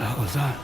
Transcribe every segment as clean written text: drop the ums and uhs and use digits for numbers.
الأذان.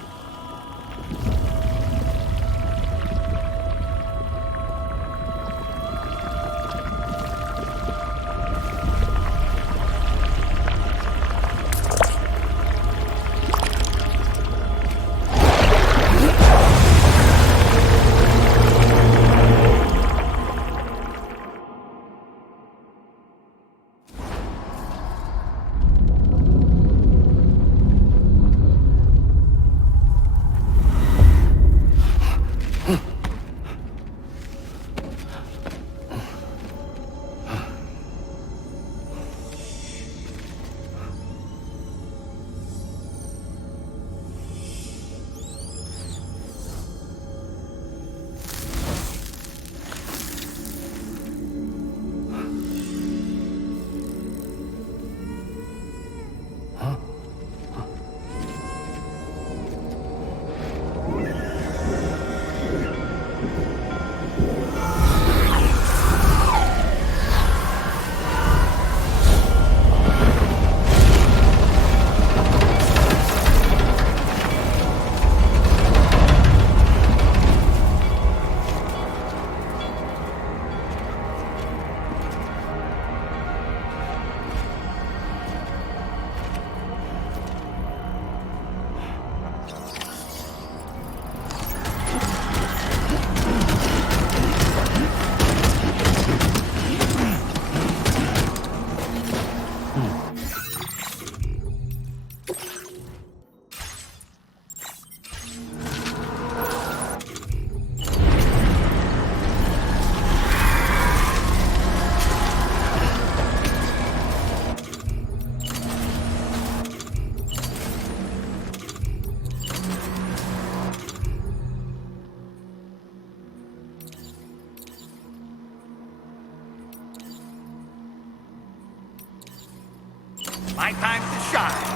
My time to shine.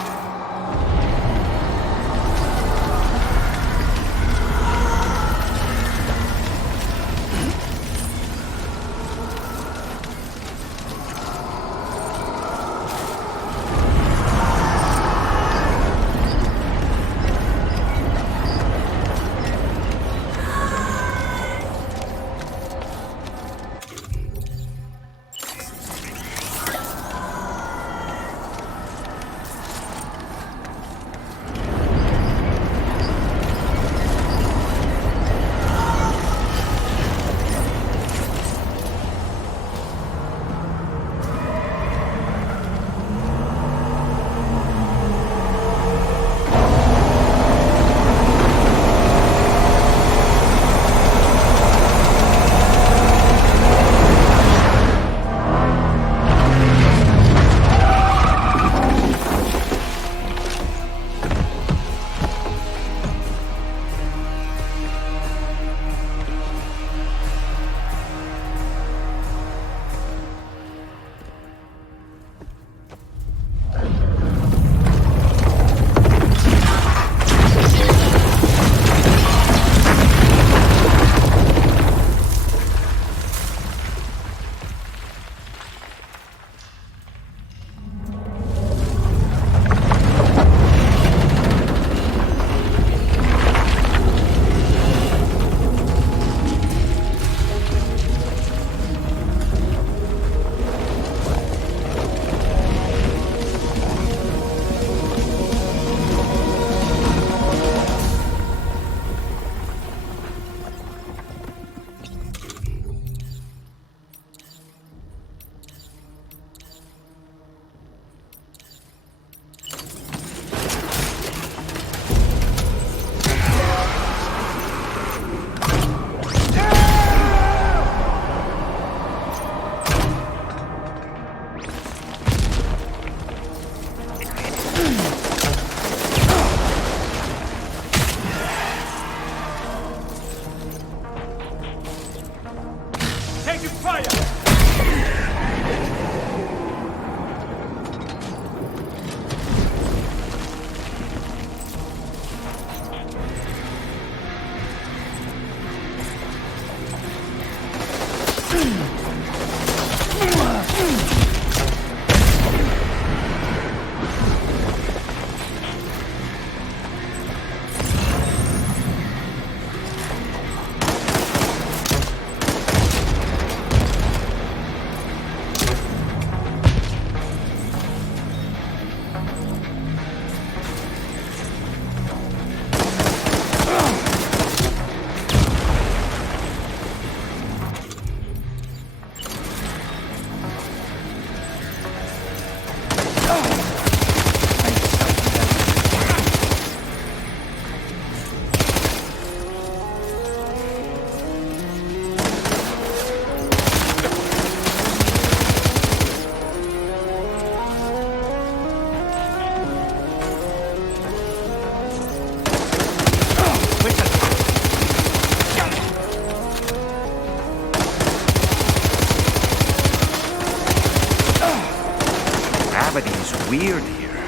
Gravity is weird here.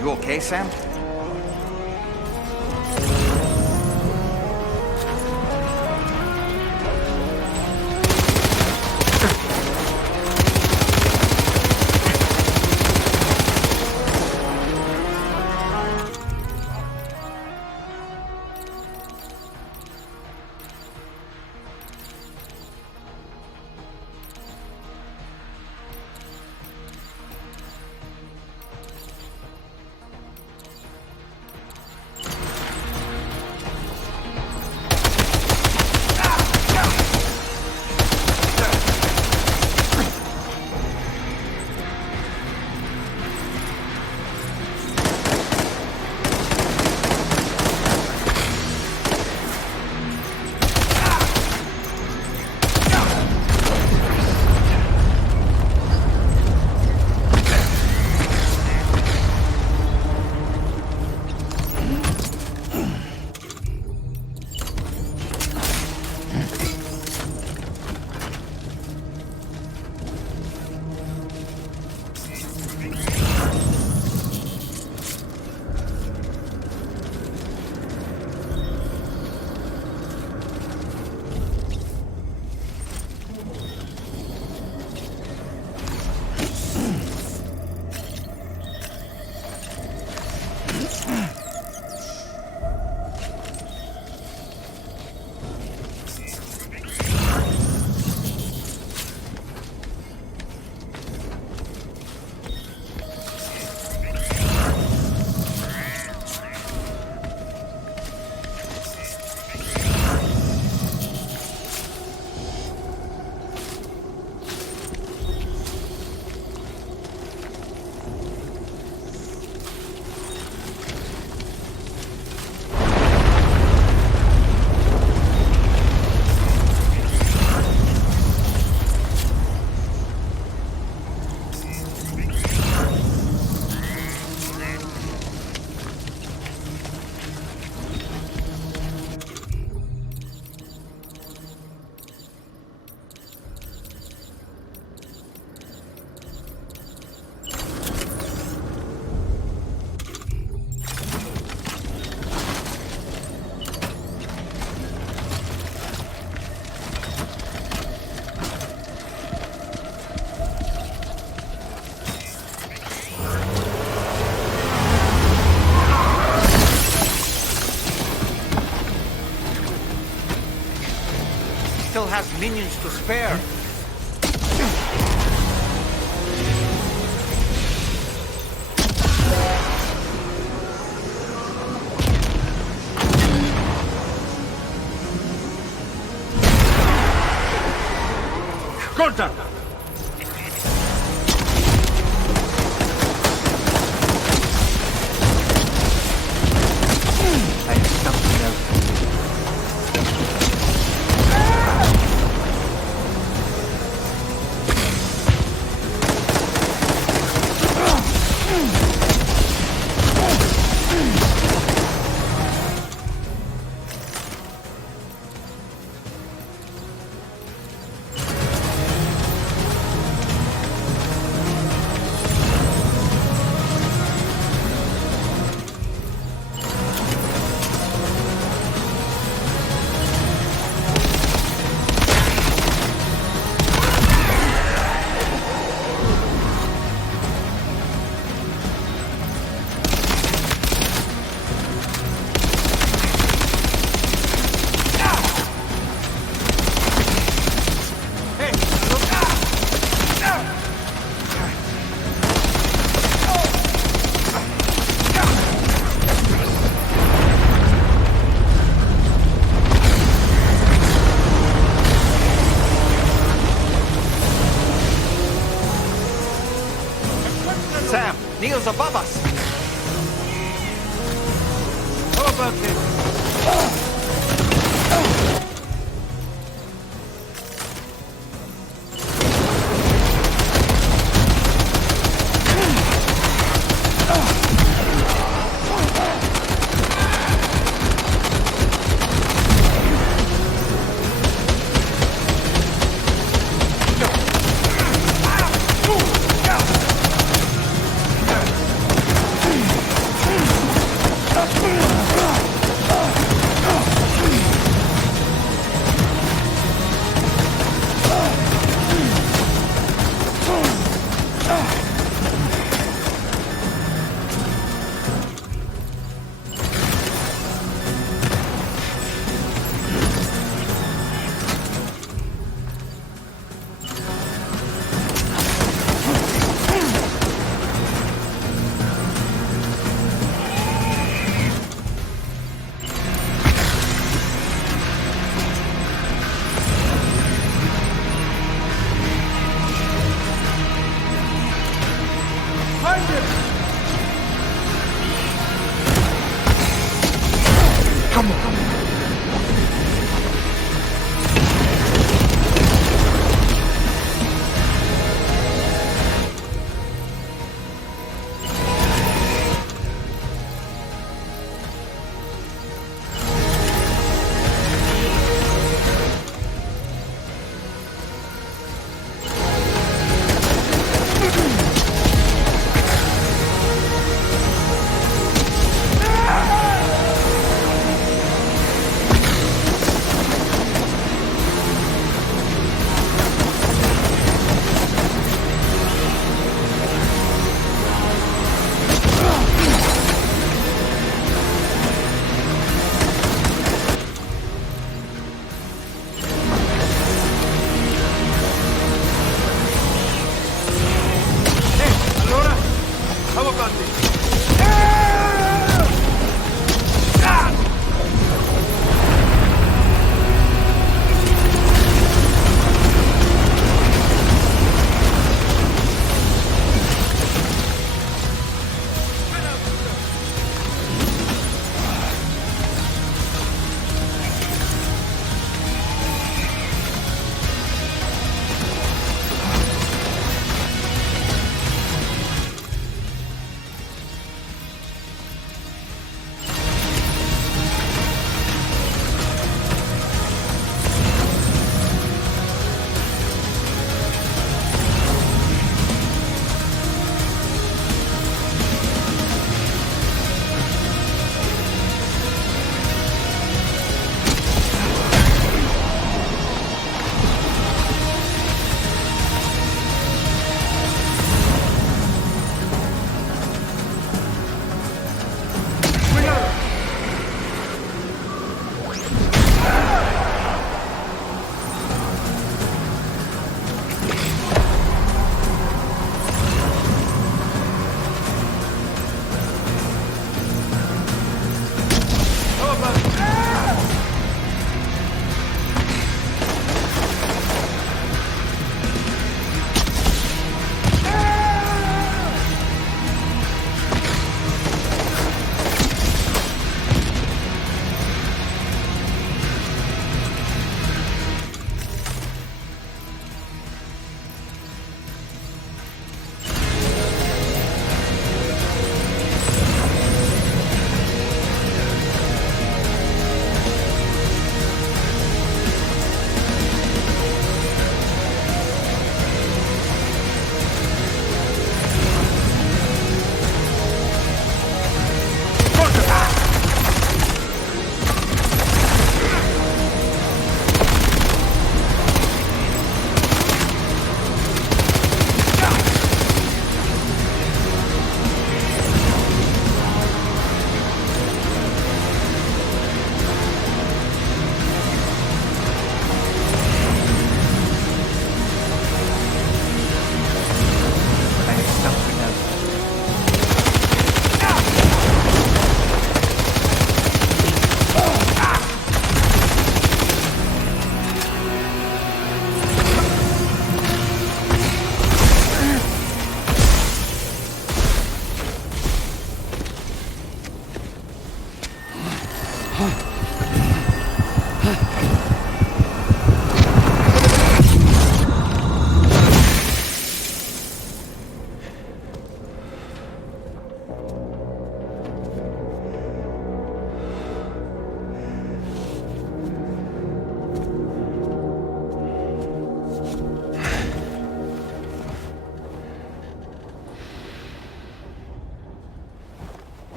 You okay, Sam? Still has minions to spare. Contact! I have something else. Sam, Neil's above us. How about this? Come on.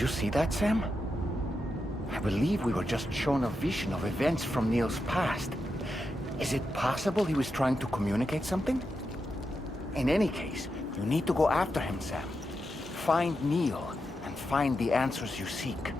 Did you see that, Sam? I believe we were just shown a vision of events from Neil's past. Is it possible he was trying to communicate something? In any case, you need to go after him, Sam. Find Neil, and find the answers you seek.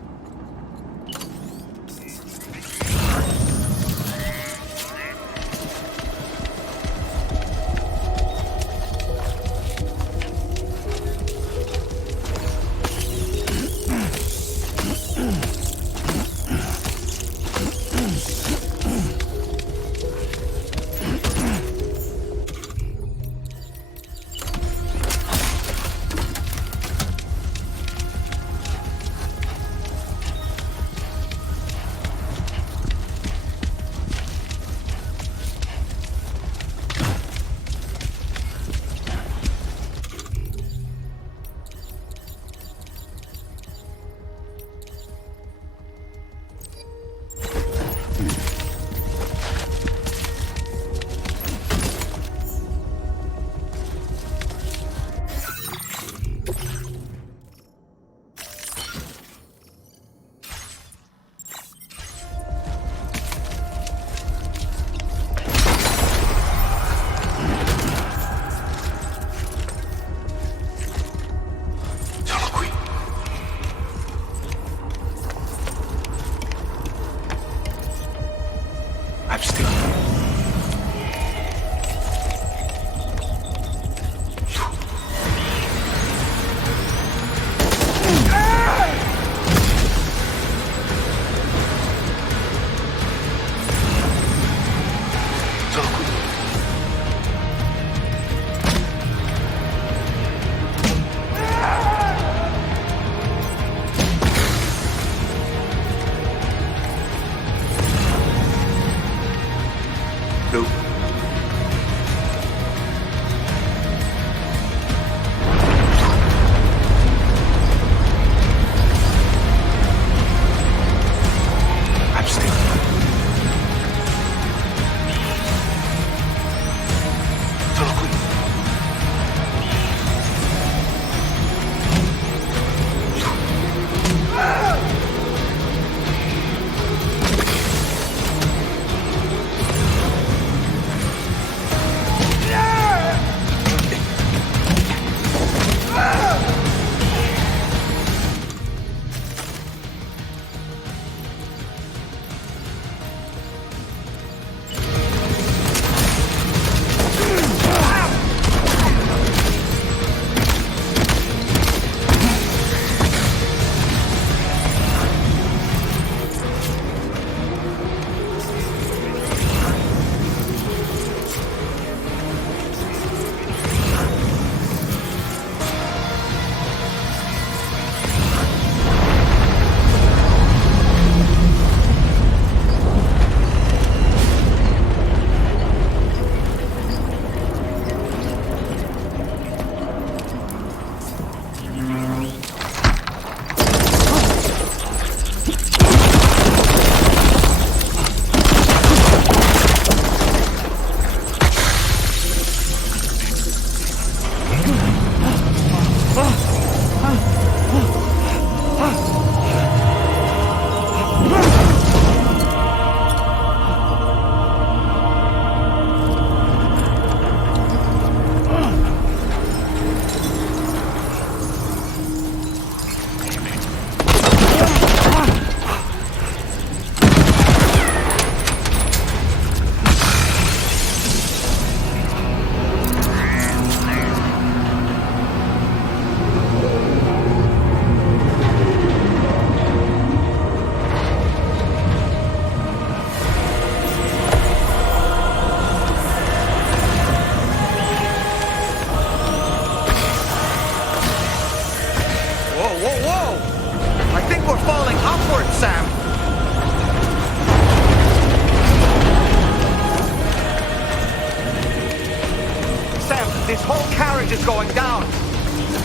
This whole carriage is going down.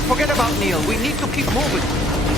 Forget about Neil. We need to keep moving.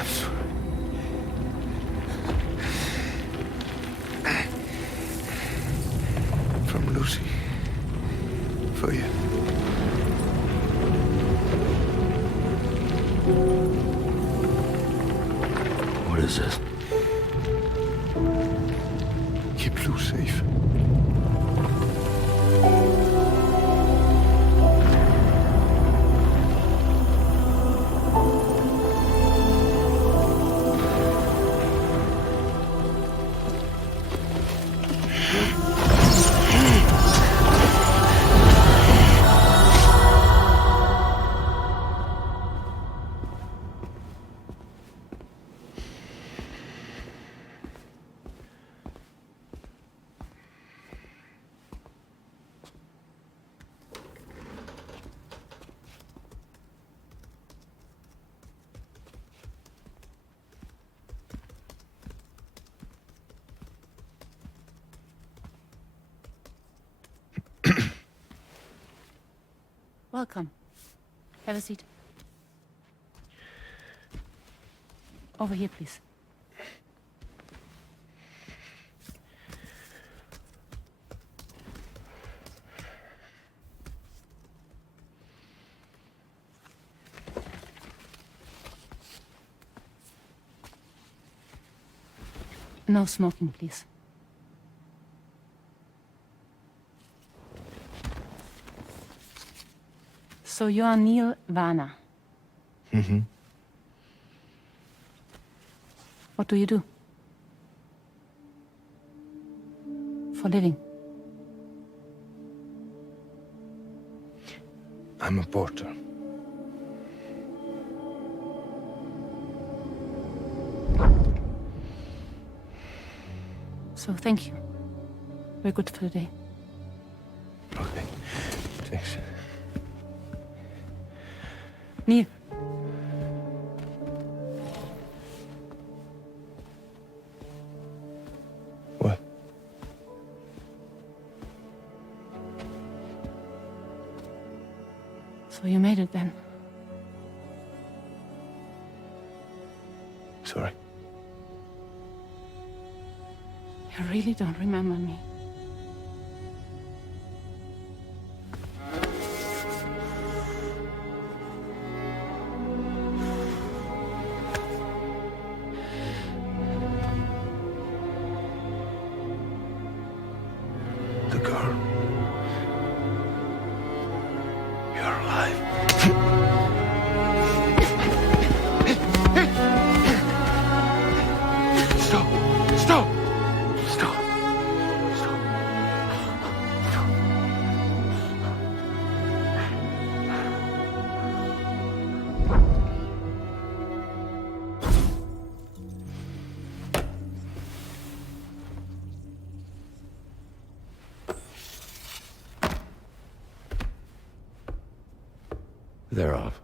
I'm sorry. From Lucy. For you. What is this? Keep Lou safe. Welcome. Have a seat. Over here, please. No smoking, please. So you are Neil Vana. Mm-hmm. What do you do? For a living? I'm a porter. So thank you. We're good for the day. Okay. Thanks. Neil. What? So you made it then? Sorry. You really don't remember me. The girl. You're alive. Stop! Stop! Stop! Stop! They're off.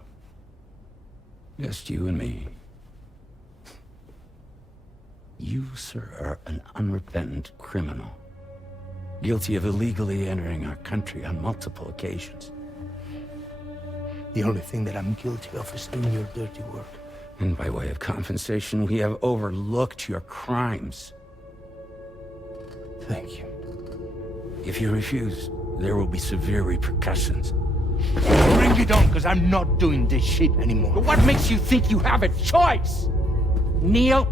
Just you and me. You, sir, are an unrepentant criminal. Guilty of illegally entering our country on multiple occasions. The only thing that I'm guilty of is doing your dirty work. And by way of compensation, we have overlooked your crimes. Thank you. If you refuse, there will be severe repercussions. Bring it on, because I'm not doing this shit anymore. But what makes you think you have a choice? Neil?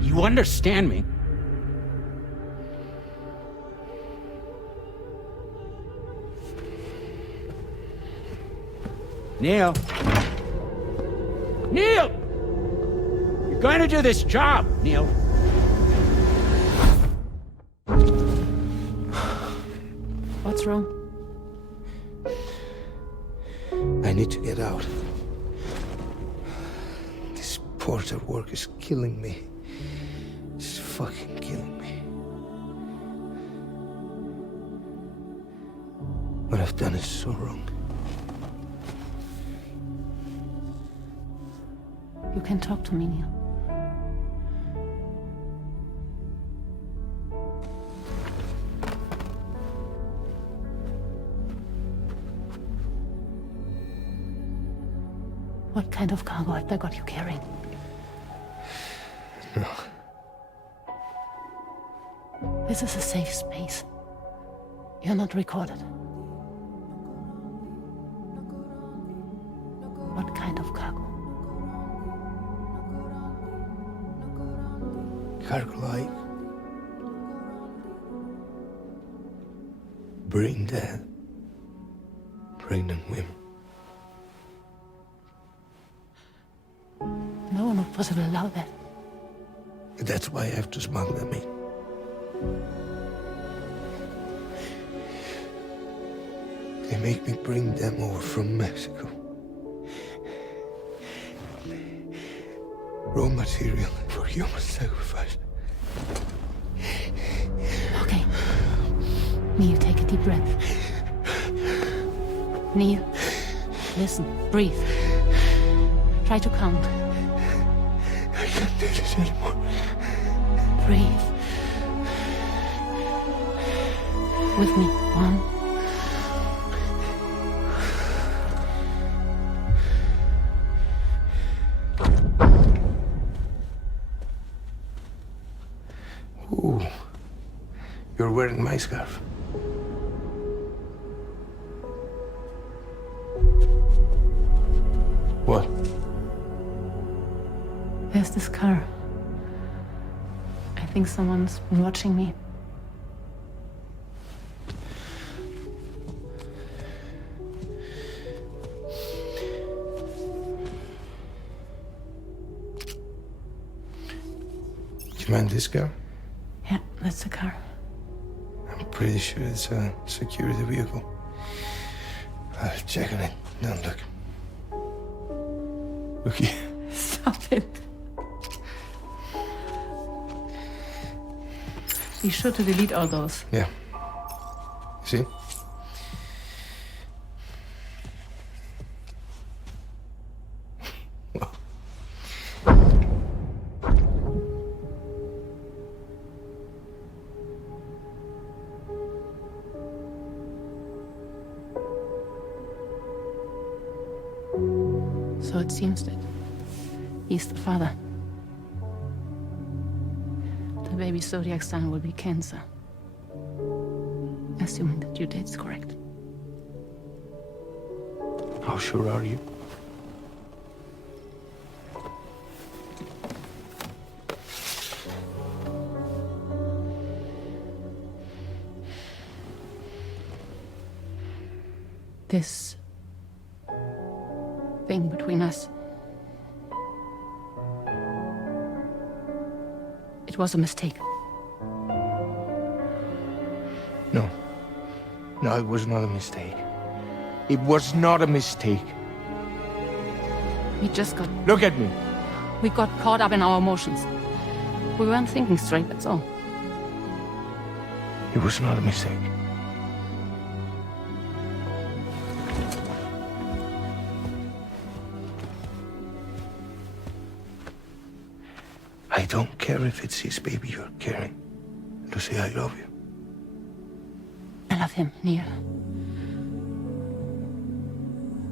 You understand me? Neil? Neil! You're going to do this job, Neil. What's wrong? I need to get out. This porter work is killing me. It's fucking killing me. What I've done is so wrong. You can talk to me, Neil. What kind of cargo have they got you carrying? No. This is a safe space. You're not recorded. What kind of cargo? Cargo like brain dead, pregnant women. No one would possibly allow that. That's why I have to smuggle them in. They make me bring them over from Mexico. Raw material for human sacrifice. Okay. Neil, take a deep breath. Neil, listen, breathe. Try to count. I can't do this anymore. Breathe. With me. 1. Ooh, you're wearing my scarf. What? There's this car. I think someone's been watching me. You mind this car? Yeah, that's the car. I'm pretty sure it's a security vehicle. I'll check on it. Now look. Look here. Stop it. Be sure to delete all those. Yeah. See? So it seems that he's the father. The baby zodiac sign will be Cancer. Assuming that your date's correct. How sure are you? This thing between us. It was a mistake. No. No, it was not a mistake. It was not a mistake. We just got... Look at me. We got caught up in our emotions. We weren't thinking straight, that's all. It was not a mistake. I don't care if it's his baby you're carrying. Lucy, I love you. I love him, Neil.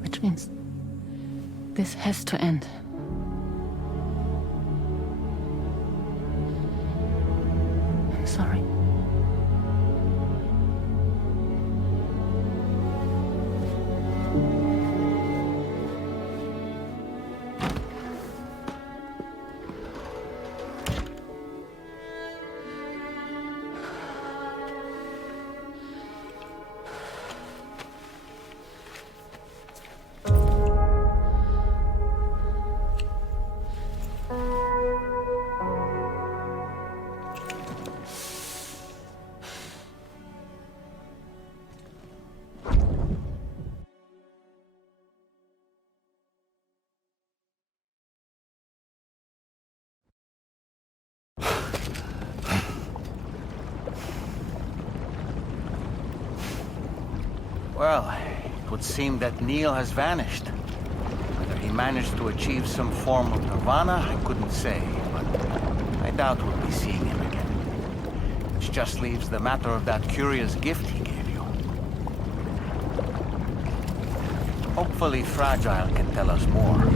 Which means this has to end. I'm sorry. Well, it would seem that Neil has vanished. Whether he managed to achieve some form of nirvana, I couldn't say, but I doubt we'll be seeing him again. Which just leaves the matter of that curious gift he gave you. Hopefully Fragile can tell us more.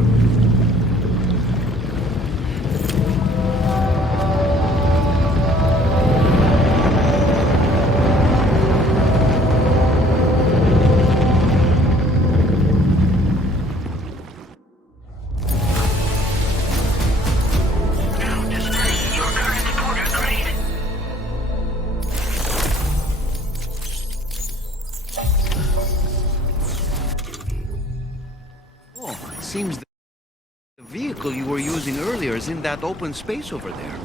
Seems the vehicle you were using earlier is in that open space over there.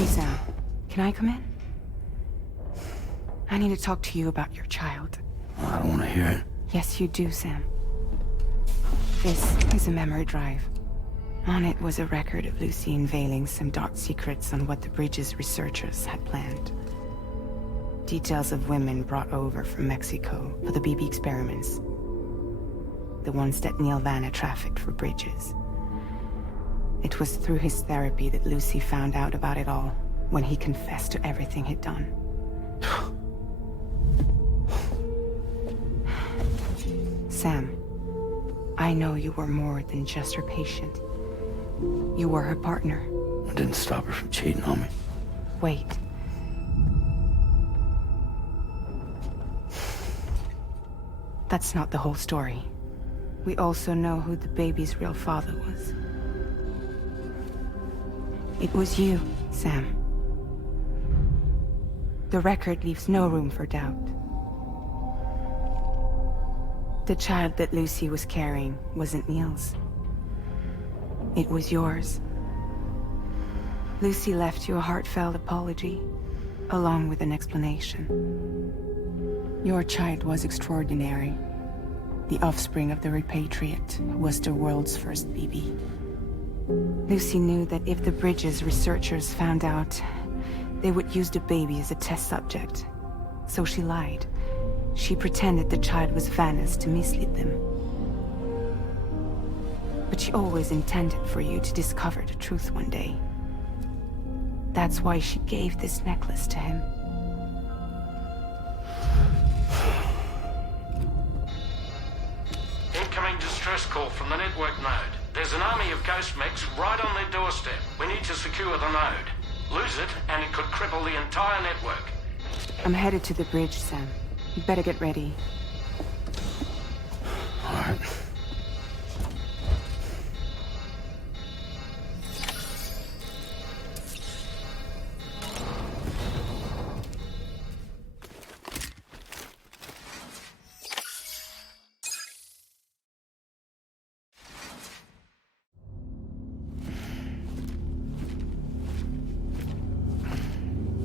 Hey, Sam. Can I come in? I need to talk to you about your child. I don't want to hear it. Yes, you do, Sam. This is a memory drive. On it was a record of Lucy unveiling some dark secrets on what the Bridges researchers had planned. Details of women brought over from Mexico for the BB experiments. The ones that Neil Vana trafficked for Bridges. It was through his therapy that Lucy found out about it all, when he confessed to everything he'd done. Sam, I know you were more than just her patient. You were her partner. I didn't stop her from cheating on me. Wait. That's not the whole story. We also know who the baby's real father was. It was you, Sam. The record leaves no room for doubt. The child that Lucy was carrying wasn't Neil's. It was yours. Lucy left you a heartfelt apology, along with an explanation. Your child was extraordinary. The offspring of the repatriate who was the world's first BB. Lucy knew that if the Bridges researchers found out, they would use the baby as a test subject. So she lied. She pretended the child was Vana's to mislead them. But she always intended for you to discover the truth one day. That's why she gave this necklace to him. Incoming distress call from the network node. There's an army of ghost mechs right on their doorstep. We need to secure the node. Lose it, and it could cripple the entire network. I'm headed to the bridge, Sam. You better get ready. All right.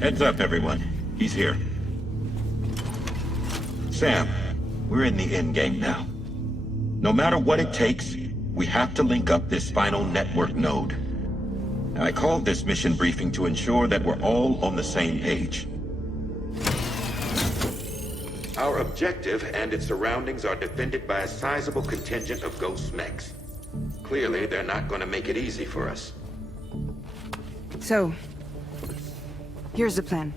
Heads up, everyone. He's here. Sam, we're in the endgame now. No matter what it takes, we have to link up this final network node. I called this mission briefing to ensure that we're all on the same page. Our objective and its surroundings are defended by a sizable contingent of ghost mechs. Clearly, they're not going to make it easy for us. So, here's the plan.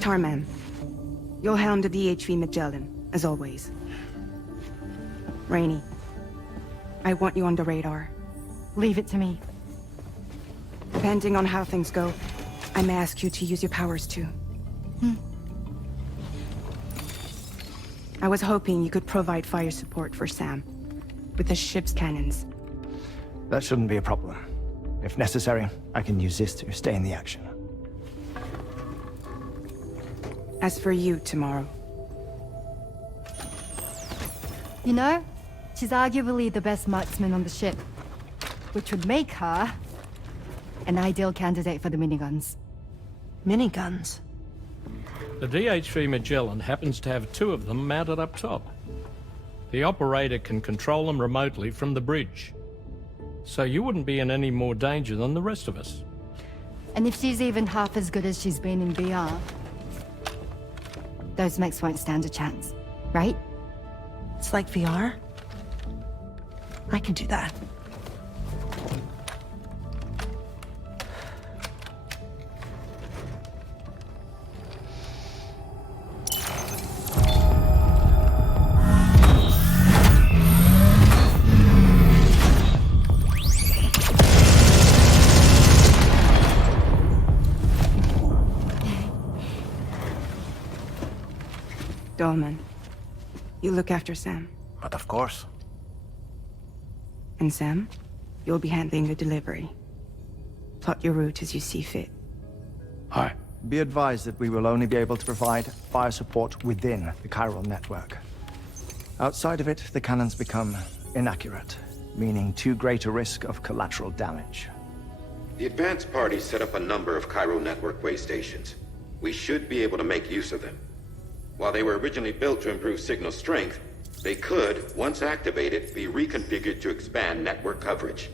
Tarman, you'll helm the DHV Magellan, as always. Rainey, I want you on the radar. Leave it to me. Depending on how things go, I may ask you to use your powers too. I was hoping you could provide fire support for Sam, with the ship's cannons. That shouldn't be a problem. If necessary, I can use this to stay in the action. As for you, tomorrow. You know, she's arguably the best marksman on the ship, which would make her an ideal candidate for the miniguns. Miniguns? The DHV Magellan happens to have 2 of them mounted up top. The operator can control them remotely from the bridge. So you wouldn't be in any more danger than the rest of us. And if she's even half as good as she's been in VR, those mechs won't stand a chance, right? It's like VR? I can do that. Dolman, you look after Sam. But of course. And Sam, you'll be handling the delivery. Plot your route as you see fit. All right. Be advised that we will only be able to provide fire support within the chiral network. Outside of it, the cannons become inaccurate, meaning too great a risk of collateral damage. The advanced party set up a number of chiral network way stations. We should be able to make use of them. While they were originally built to improve signal strength, they could, once activated, be reconfigured to expand network coverage.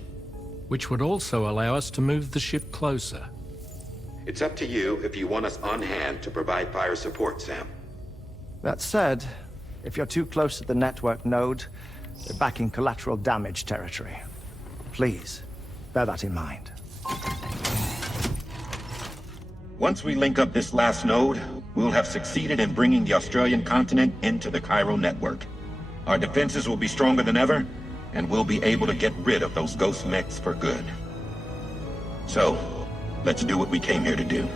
Which would also allow us to move the ship closer. It's up to you if you want us on hand to provide fire support, Sam. That said, if you're too close to the network node, you're back in collateral damage territory. Please, bear that in mind. Once we link up this last node, we'll have succeeded in bringing the Australian continent into the chiral network. Our defenses will be stronger than ever, and we'll be able to get rid of those ghost mechs for good. So, let's do what we came here to do.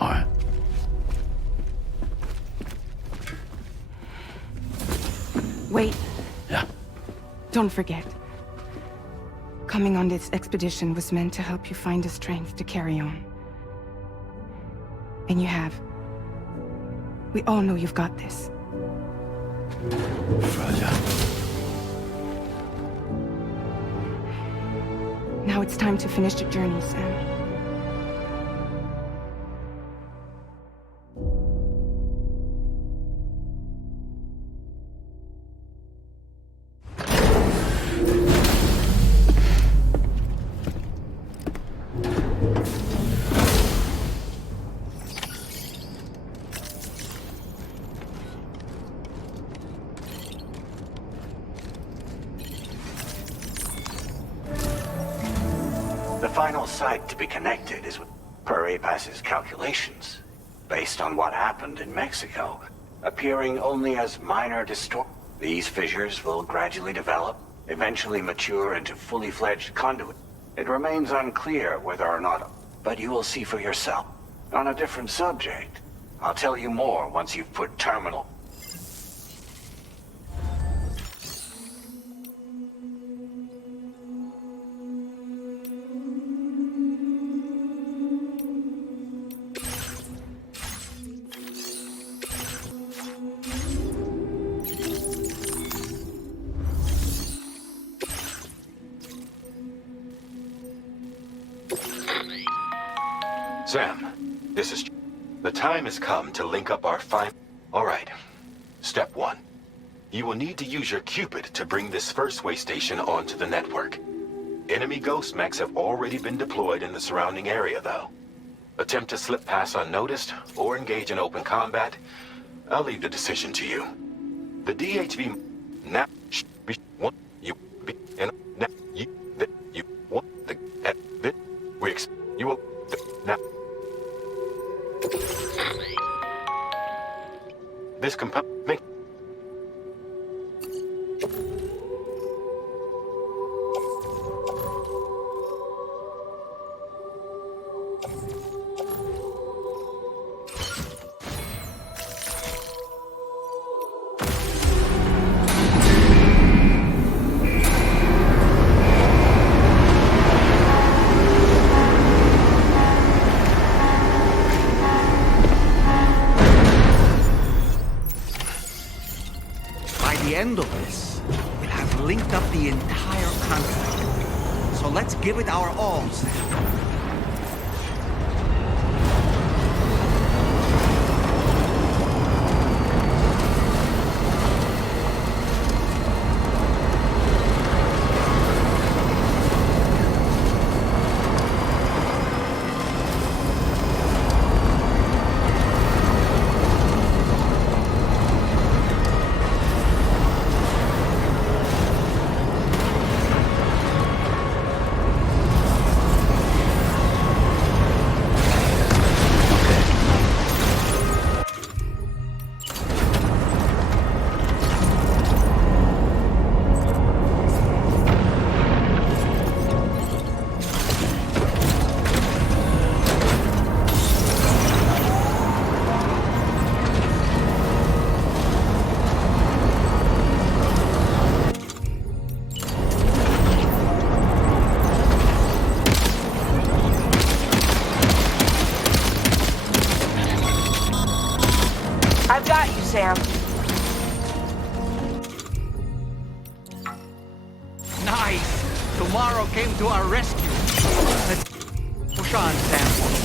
All right. Wait. Yeah. Don't forget. Coming on this expedition was meant to help you find the strength to carry on. And you have. We all know you've got this. Roger. Now it's time to finish the journey, Sam. The final site to be connected is, per APAS's calculations, based on what happened in Mexico, appearing only as minor distortion. These fissures will gradually develop, eventually mature into fully fledged conduit. It remains unclear whether or not, but you will see for yourself. On a different subject, I'll tell you more once you've put terminal. Sam, this is... The time has come to link up our All right. Step 1. You will need to use your Cupid to bring this first way station onto the network. Enemy ghost mechs have already been deployed in the surrounding area, though. Attempt to slip past unnoticed or engage in open combat. I'll leave the decision to you. The DHV now be one you be and now you that you want the at this we you will now. This compound make end of this, we'll have linked up the entire continent. So let's give it our all, Sam. I've got you, Sam. Nice! Tomorrow came to our rescue. Let's push on, Sam.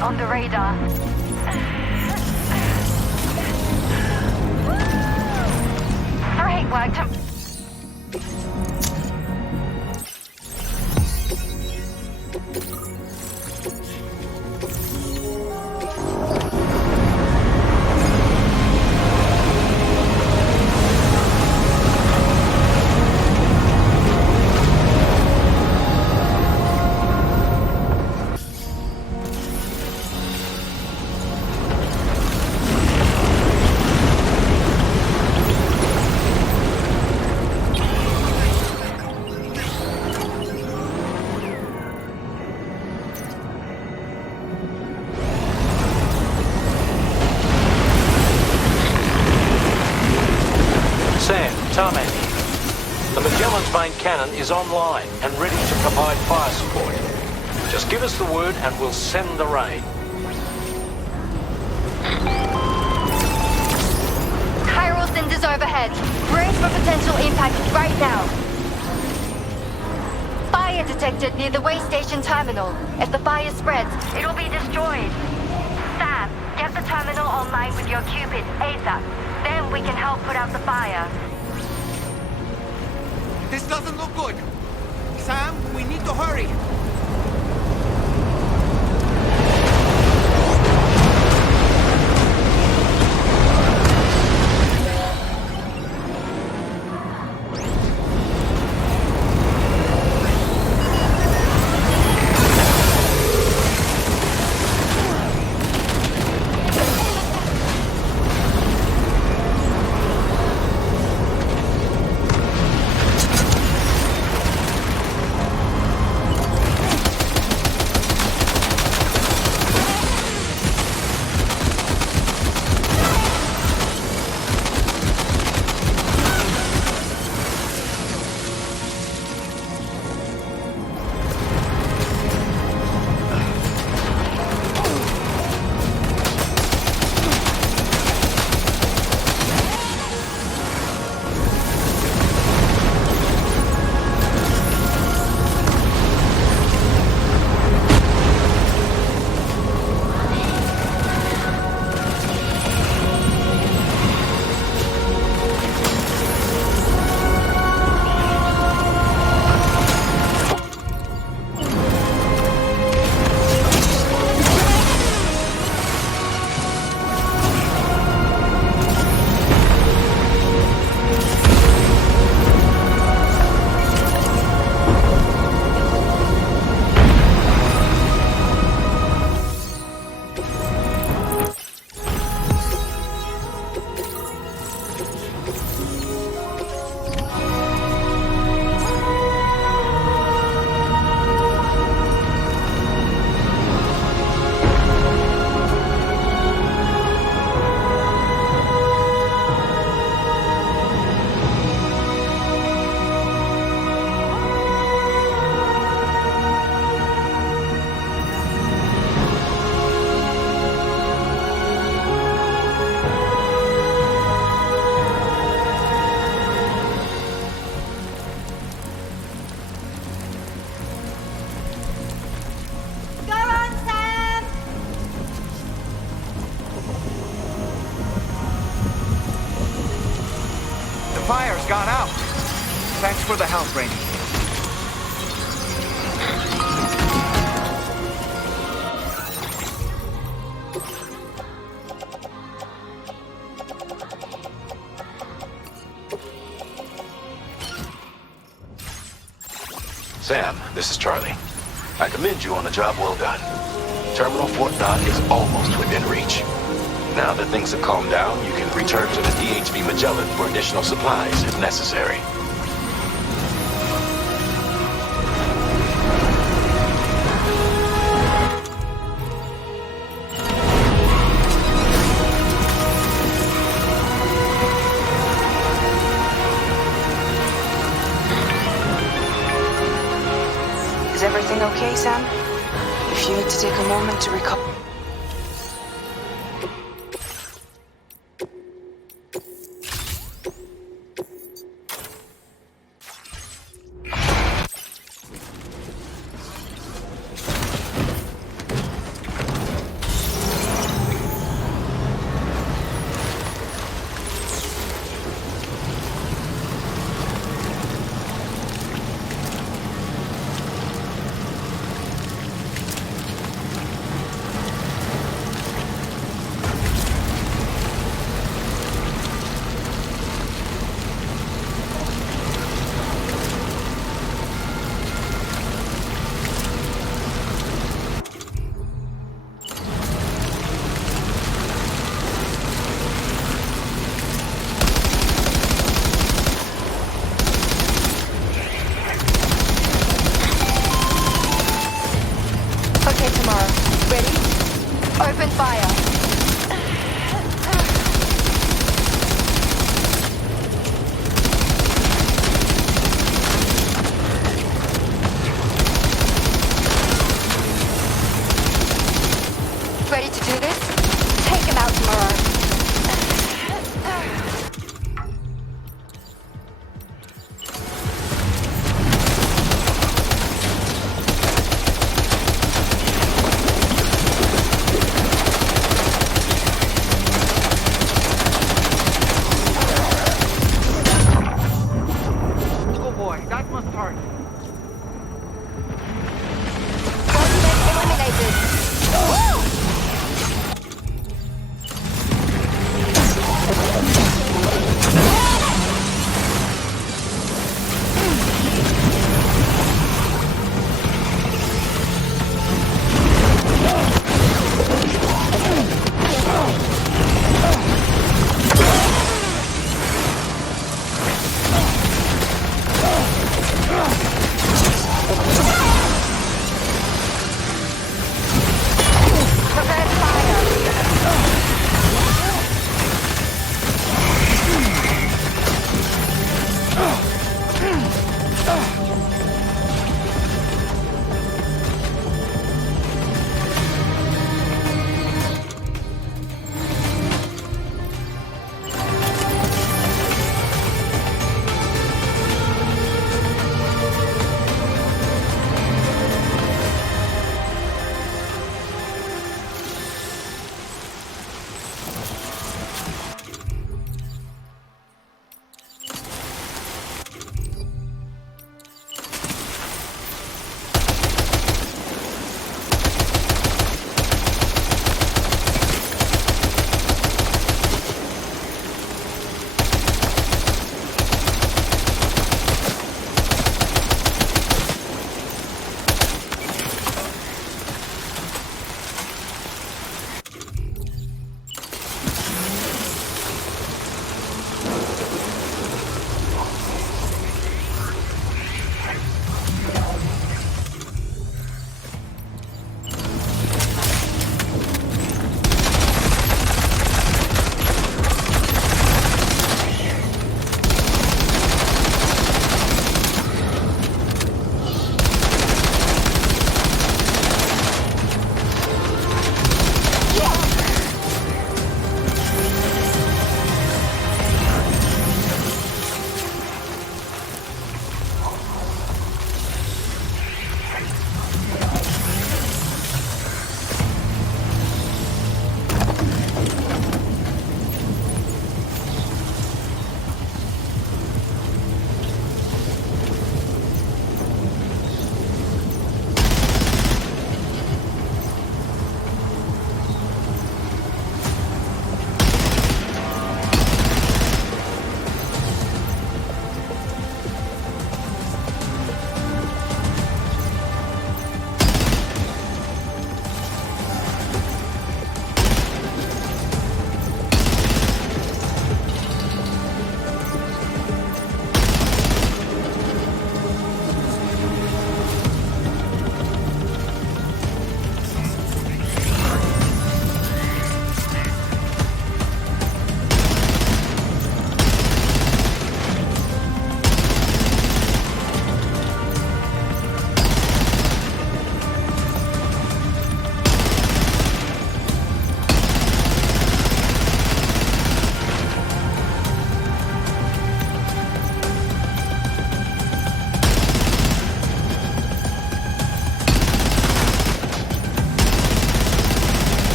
on the radar. Great work to... Tarmac here. The Magellan's main cannon is online and ready to provide fire support. Just give us the word and we'll send the rain. Chiral cinders overhead. Brace for potential impact right now. Fire detected near the way station terminal. If the fire spreads, it'll be destroyed. Sam, get the terminal online with your Cupid ASAP. Then we can help put out the fire. This doesn't look good. Sam, we need to hurry. Fire's gone out. Thanks for the help, Rainey. Sam, this is Charlie. I commend you on a job well done. Terminal Fort Knott is almost within reach. Now that things have calmed down, you can return to the DHV Magellan for additional supplies if necessary. Is everything okay, Sam? If you need to take a moment to recover... boy. That must hurt. Suspect eliminated.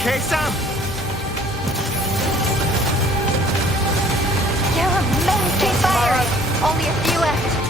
okay, Sam? Men, keep firing! Only a few left.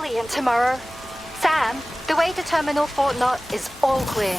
brilliant tomorrow. Sam, the way to Terminal Fort Knott is all clear.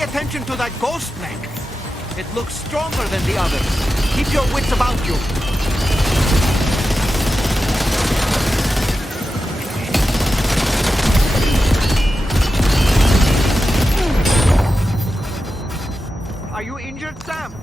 Attention to that ghost neck. It looks stronger than the others. Keep your wits about you. Are you injured, Sam?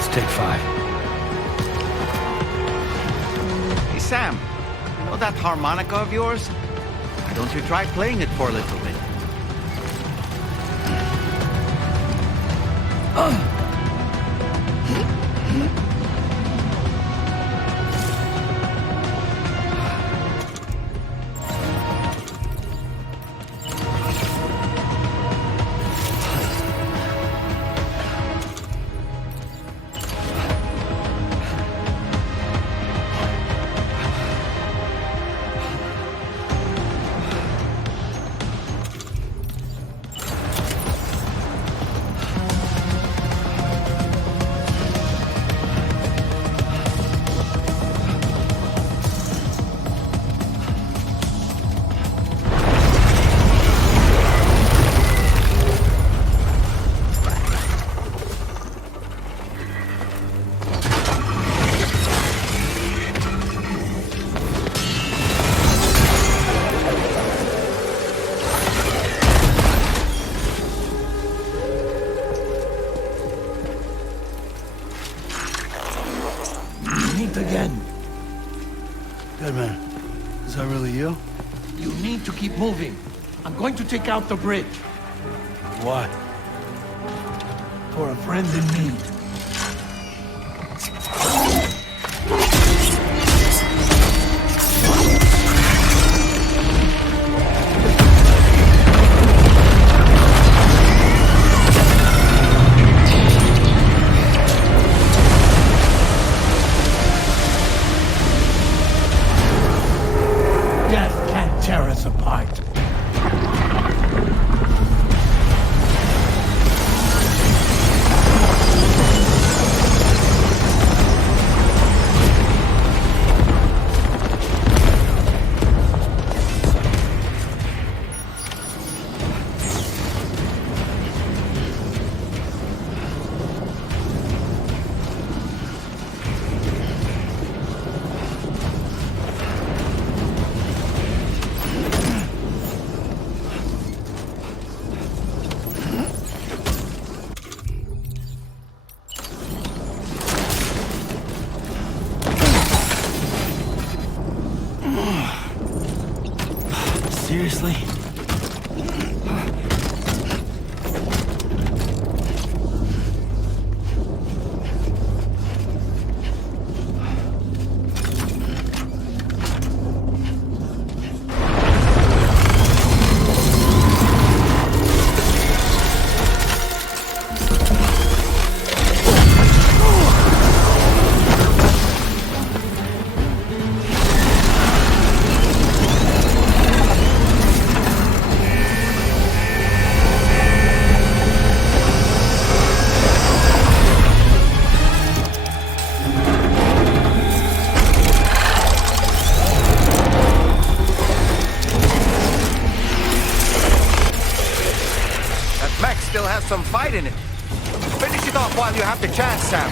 Let's take 5. Hey, Sam. You know that harmonica of yours? Why don't you try playing it for a little bit? Again. Deadman, is that really you? You need to keep moving. I'm going to take out the bridge. Why? For a friend in need. Tear us apart. Seriously? Still has some fight in it. Finish it off while you have the chance, Sam.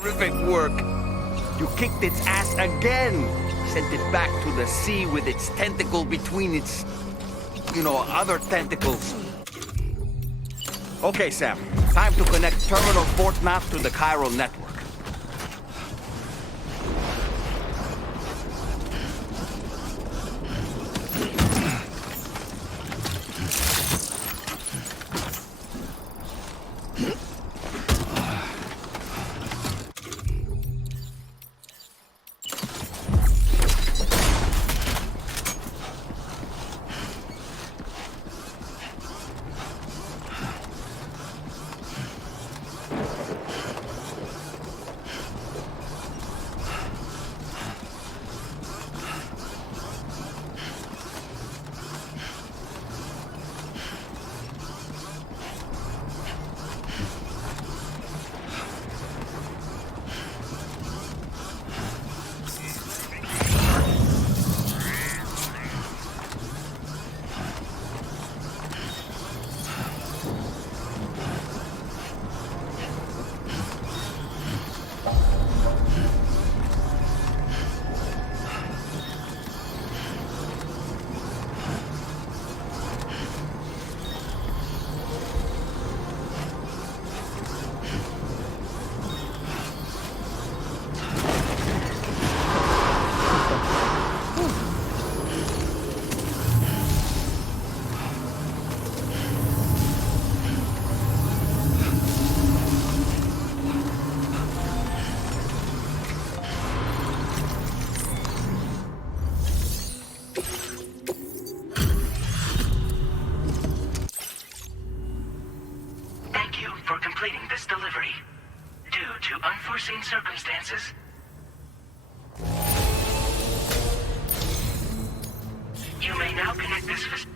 Terrific work. You kicked its ass again. Sent it back to the sea with its tentacle between its, other tentacles. Okay, Sam. Time to connect Terminal Port Map to the chiral network. Circumstances. You may now connect this facility.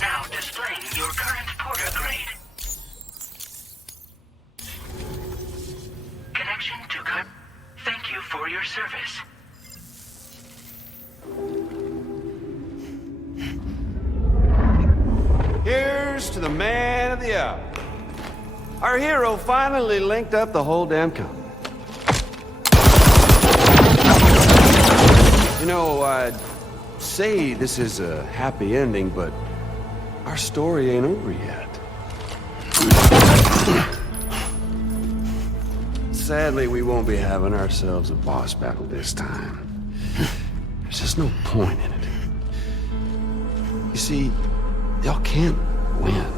Now displaying your current Porter grade. Connection to cut. Thank you for your service. Here's to the man of the hour. Our hero finally linked up the whole damn continent. I'd say this is a happy ending, but our story ain't over yet. Sadly, we won't be having ourselves a boss battle this time. There's just no point in it. You see, y'all can't win.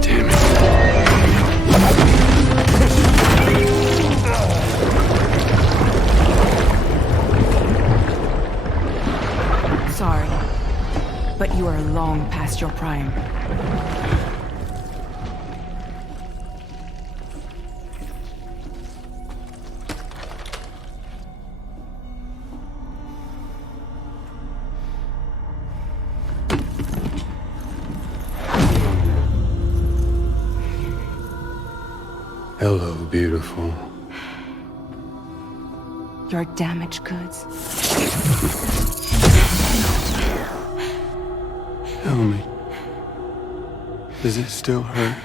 Damn it. Sorry, but you are long past your prime. Hello, beautiful. Your damaged goods. Tell me, does it still hurt?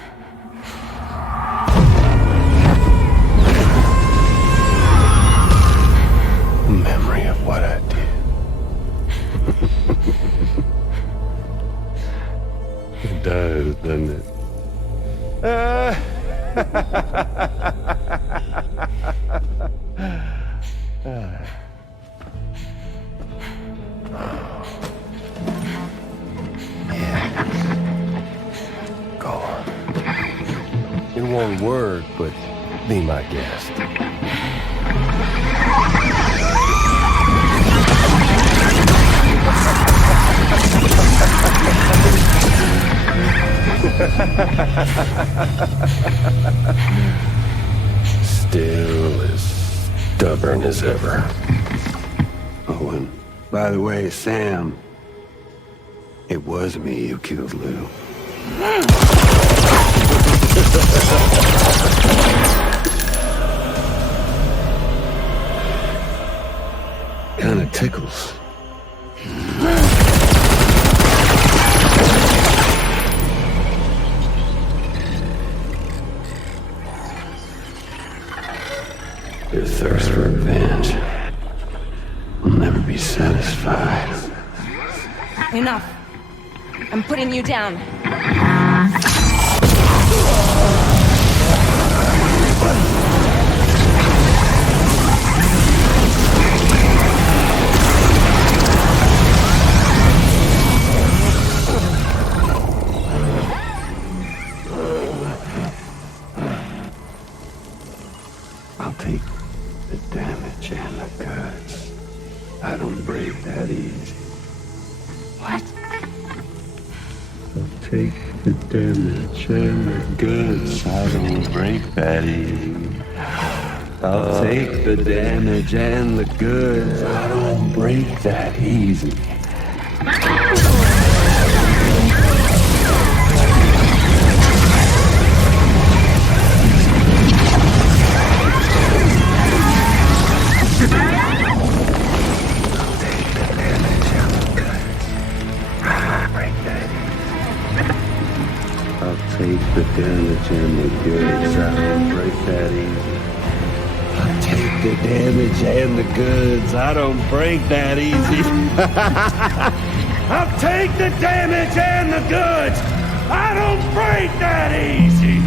A memory of what I did. It does, doesn't it? Go on. In one word, but be my guest. Still as stubborn as ever. Oh, and by the way, Sam, It was me who killed Lou. Kinda tickles. Your thirst for revenge will never be satisfied. Enough. I'm putting you down. I'll take the damage and the goods. I don't break that easy. What? I'll take the damage and the goods. I don't break that easy. I'll take the damage and the goods. I don't break that easy. Take the damage and the goods. I don't break that easy. I'll take the damage and the goods. I don't break that easy. I'll take the damage and the goods. I don't break that easy.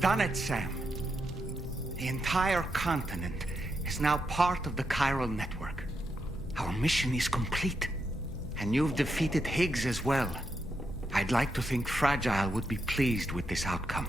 Done it, Sam. The entire continent is now part of the chiral network. Our mission is complete. And you've defeated Higgs as well. I'd like to think Fragile would be pleased with this outcome.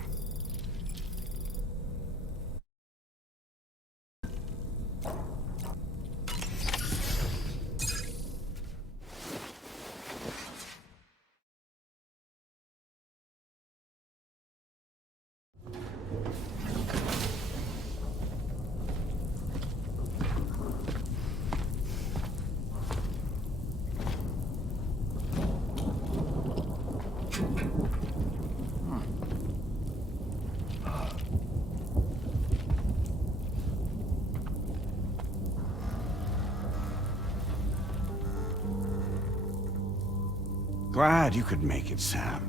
Glad you could make it, Sam.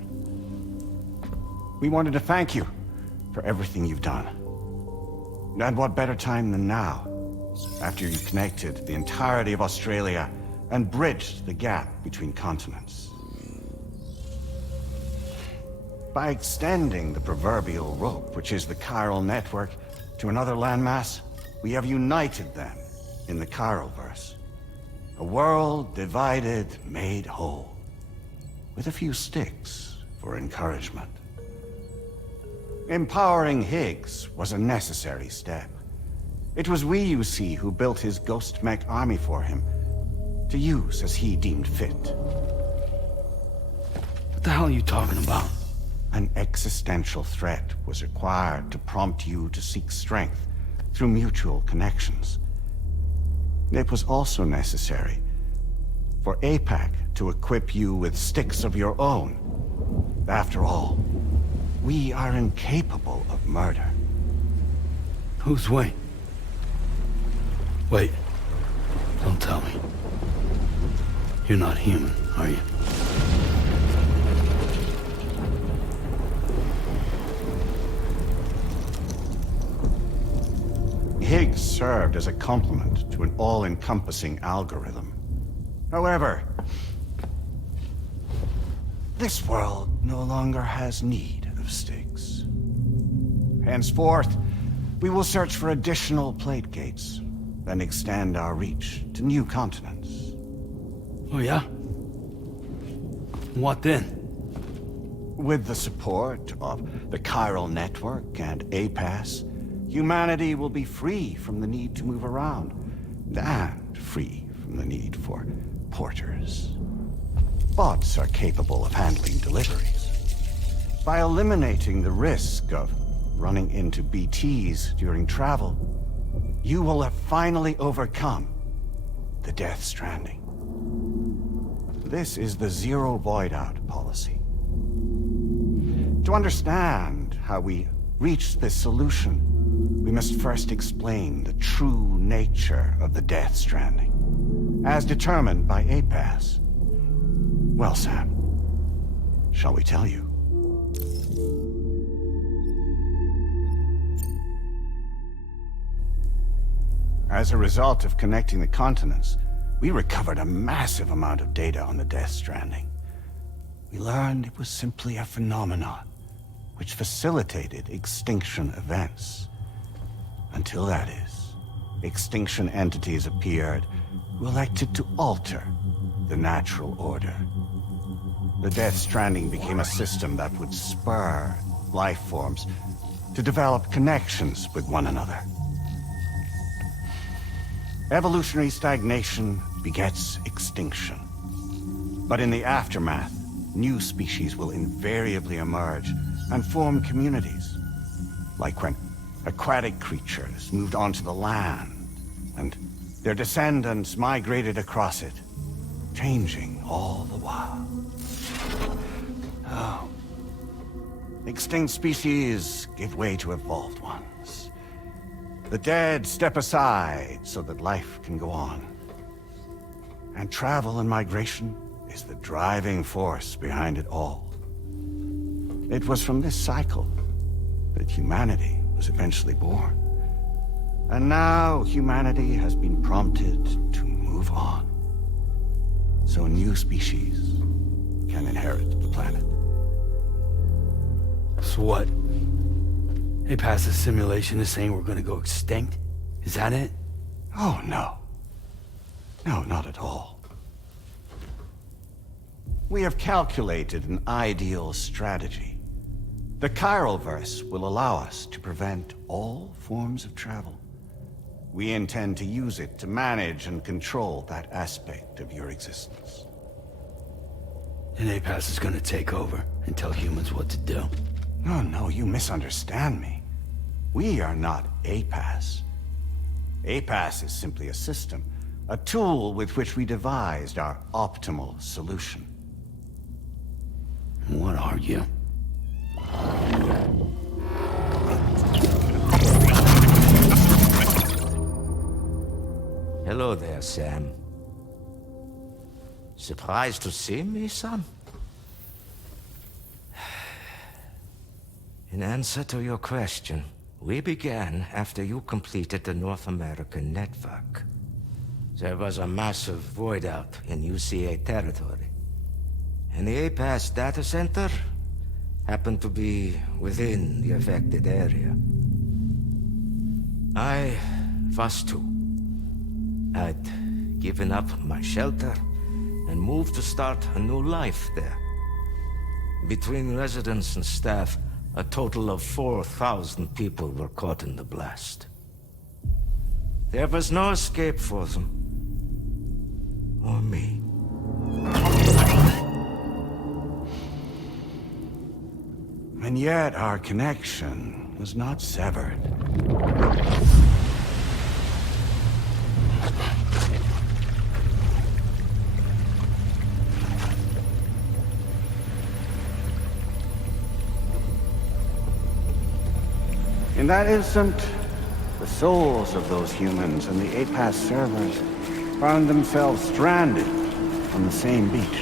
We wanted to thank you for everything you've done. And what better time than now, after you connected the entirety of Australia and bridged the gap between continents. By extending the proverbial rope, which is the chiral network, to another landmass, we have united them in the Chiroverse. A world divided, made whole. With a few sticks for encouragement. Empowering Higgs was a necessary step. It was we, you see, who built his ghost mech army for him, to use as he deemed fit. What the hell are you talking about? An existential threat was required to prompt you to seek strength through mutual connections. It was also necessary for APAC to equip you with sticks of your own. After all, we are incapable of murder. Who's we? Wait. Don't tell me. You're not human, are you? Higgs served as a complement to an all-encompassing algorithm. However, this world no longer has need of sticks. Henceforth, we will search for additional plate gates, then extend our reach to new continents. Oh yeah? What then? With the support of the chiral network and APAS, humanity will be free from the need to move around, and free from the need for porters. Bots are capable of handling deliveries. By eliminating the risk of running into BTs during travel, you will have finally overcome the Death Stranding. This is the Zero Void-Out policy. To understand how we reached this solution, we must first explain the true nature of the Death Stranding, as determined by APAS. Well, Sam, shall we tell you? As a result of connecting the continents, we recovered a massive amount of data on the Death Stranding. We learned it was simply a phenomenon which facilitated extinction events. Until that is, extinction entities appeared who elected to alter the natural order. The Death Stranding became a system that would spur life forms to develop connections with one another. Evolutionary stagnation begets extinction. But in the aftermath, new species will invariably emerge and form communities. Like when aquatic creatures moved onto the land, and their descendants migrated across it, changing all the while. Oh. Extinct species give way to evolved ones. The dead step aside so that life can go on. And travel and migration is the driving force behind it all. It was from this cycle that humanity was eventually born. And now humanity has been prompted to move on. So new species can inherit the planet. So what? APAS' simulation is saying we're gonna go extinct? Is that it? Oh, no. No, not at all. We have calculated an ideal strategy. The Chiralverse will allow us to prevent all forms of travel. We intend to use it to manage and control that aspect of your existence. And APAS is gonna take over and tell humans what to do. No, you misunderstand me. We are not APAS. APAS is simply a system, a tool with which we devised our optimal solution. What are you? Hello there, Sam. Surprised to see me, son? In answer to your question, we began after you completed the North American network. There was a massive void out in UCA territory. And the APAS data center happened to be within the affected area. I was too. I'd given up my shelter, and moved to start a new life there. Between residents and staff, a total of 4,000 people were caught in the blast. There was no escape for them. Or me. And yet our connection was not severed. In that instant, the souls of those humans and the APAS servers found themselves stranded on the same beach.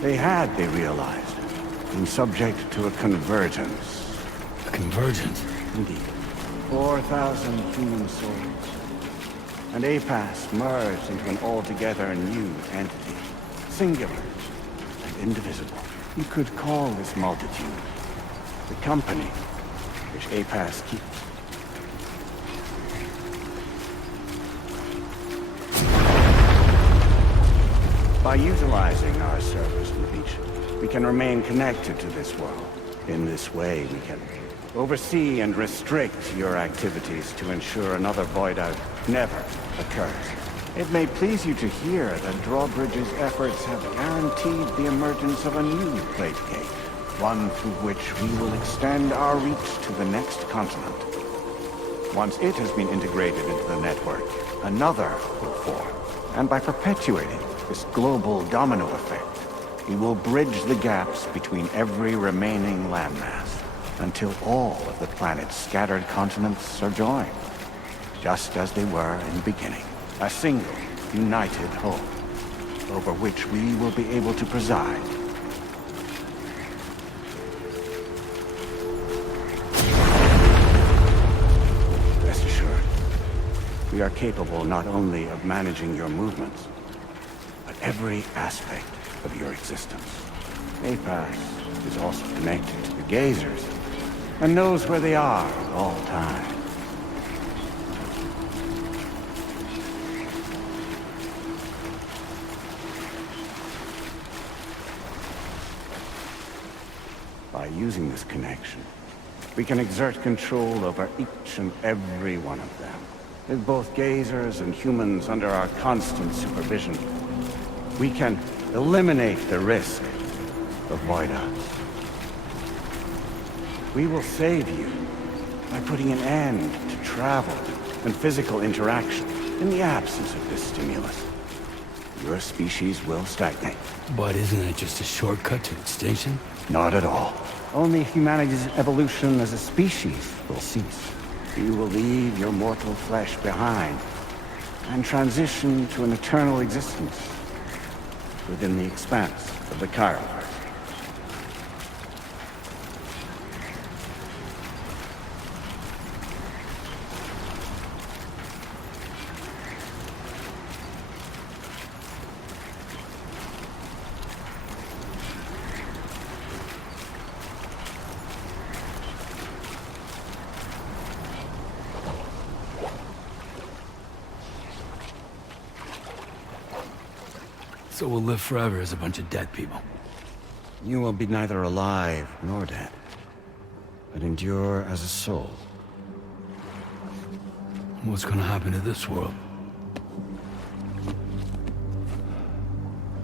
They realized, been subject to a convergence. A convergence? Indeed. 4,000 human souls. And APAS merged into an altogether new entity. Singular and indivisible. You could call this multitude the company which APAS keeps. By utilizing our servers on the beach, we can remain connected to this world. In this way, we can oversee and restrict your activities to ensure another void out never occurs. It may please you to hear that Drawbridge's efforts have guaranteed the emergence of a new plate gate, one through which we will extend our reach to the next continent. Once it has been integrated into the network, another will form. And by perpetuating this global domino effect, we will bridge the gaps between every remaining landmass until all of the planet's scattered continents are joined, just as they were in the beginning. A single, united whole, over which we will be able to preside. Rest assured, we are capable not only of managing your movements, but every aspect of your existence. APAS is also connected to the Gazers, and knows where they are at all times. By using this connection, we can exert control over each and every one of them. With both Gazers and humans under our constant supervision, we can eliminate the risk of void-outs. We will save you by putting an end to travel and physical interaction in the absence of this stimulus. Your species will stagnate. But isn't it just a shortcut to extinction? Not at all. Only humanity's evolution as a species will cease. You will leave your mortal flesh behind and transition to an eternal existence within the expanse of the Chiron. So we'll live forever as a bunch of dead people. You will be neither alive nor dead, but endure as a soul. What's gonna happen to this world?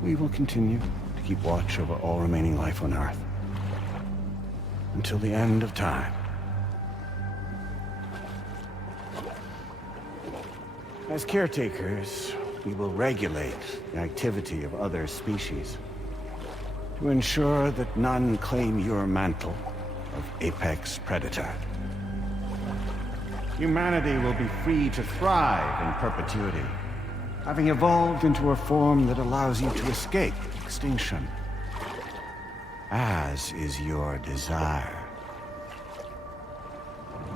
We will continue to keep watch over all remaining life on Earth until the end of time. As caretakers, we will regulate the activity of other species to ensure that none claim your mantle of apex predator. Humanity will be free to thrive in perpetuity, having evolved into a form that allows you to escape extinction, as is your desire.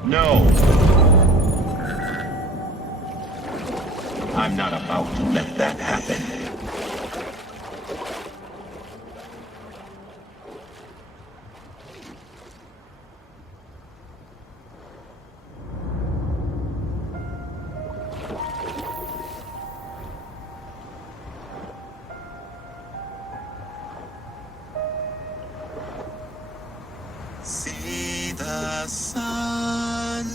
No! I'm not about to let that happen. See the sunset,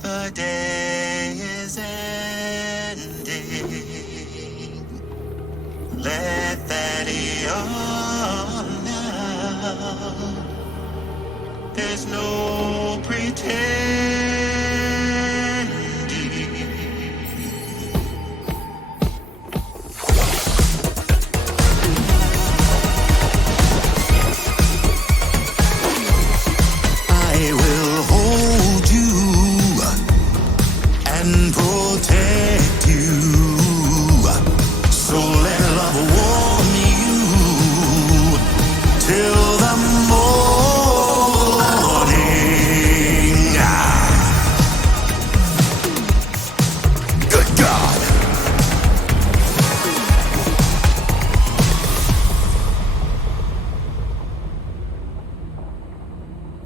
the day is ending. Let that yawn now. There's no pretending. I will hold you and protect you. So let love warm you till the morning. Good God.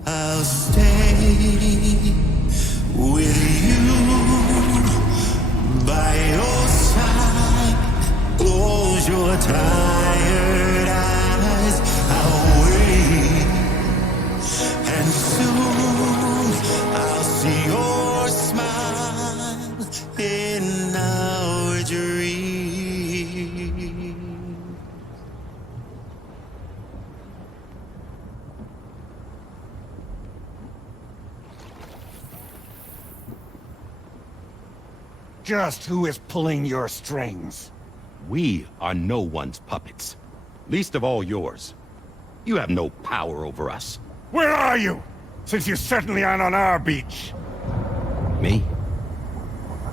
I'll stay with you by your side. Close your tired eyes. I'll wait, and soon I'll see your smile in our dream. Just who is pulling your strings? We are no one's puppets. Least of all yours. You have no power over us. Where are you? Since you certainly aren't on our beach. Me?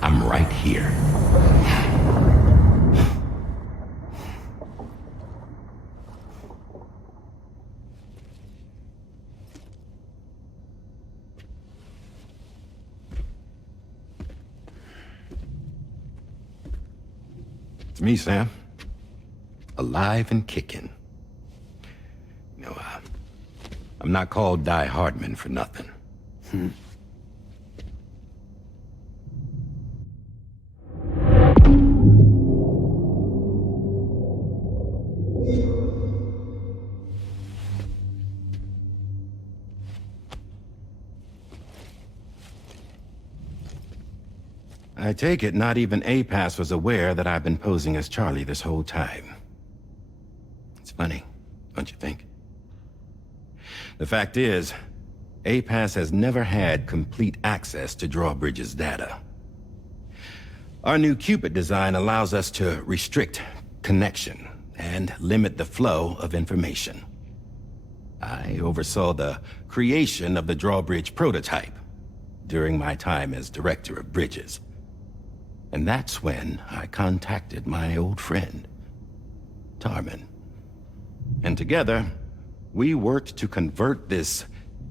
I'm right here. It's me, Sam. Alive and kicking. No, I'm not called Die Hardman for nothing. I take it not even APAS was aware that I've been posing as Charlie this whole time. It's funny, don't you think? The fact is, APAS has never had complete access to Drawbridge's data. Our new Cupid design allows us to restrict connection and limit the flow of information. I oversaw the creation of the Drawbridge prototype during my time as Director of Bridges. And that's when I contacted my old friend, Tarman. And together, we worked to convert this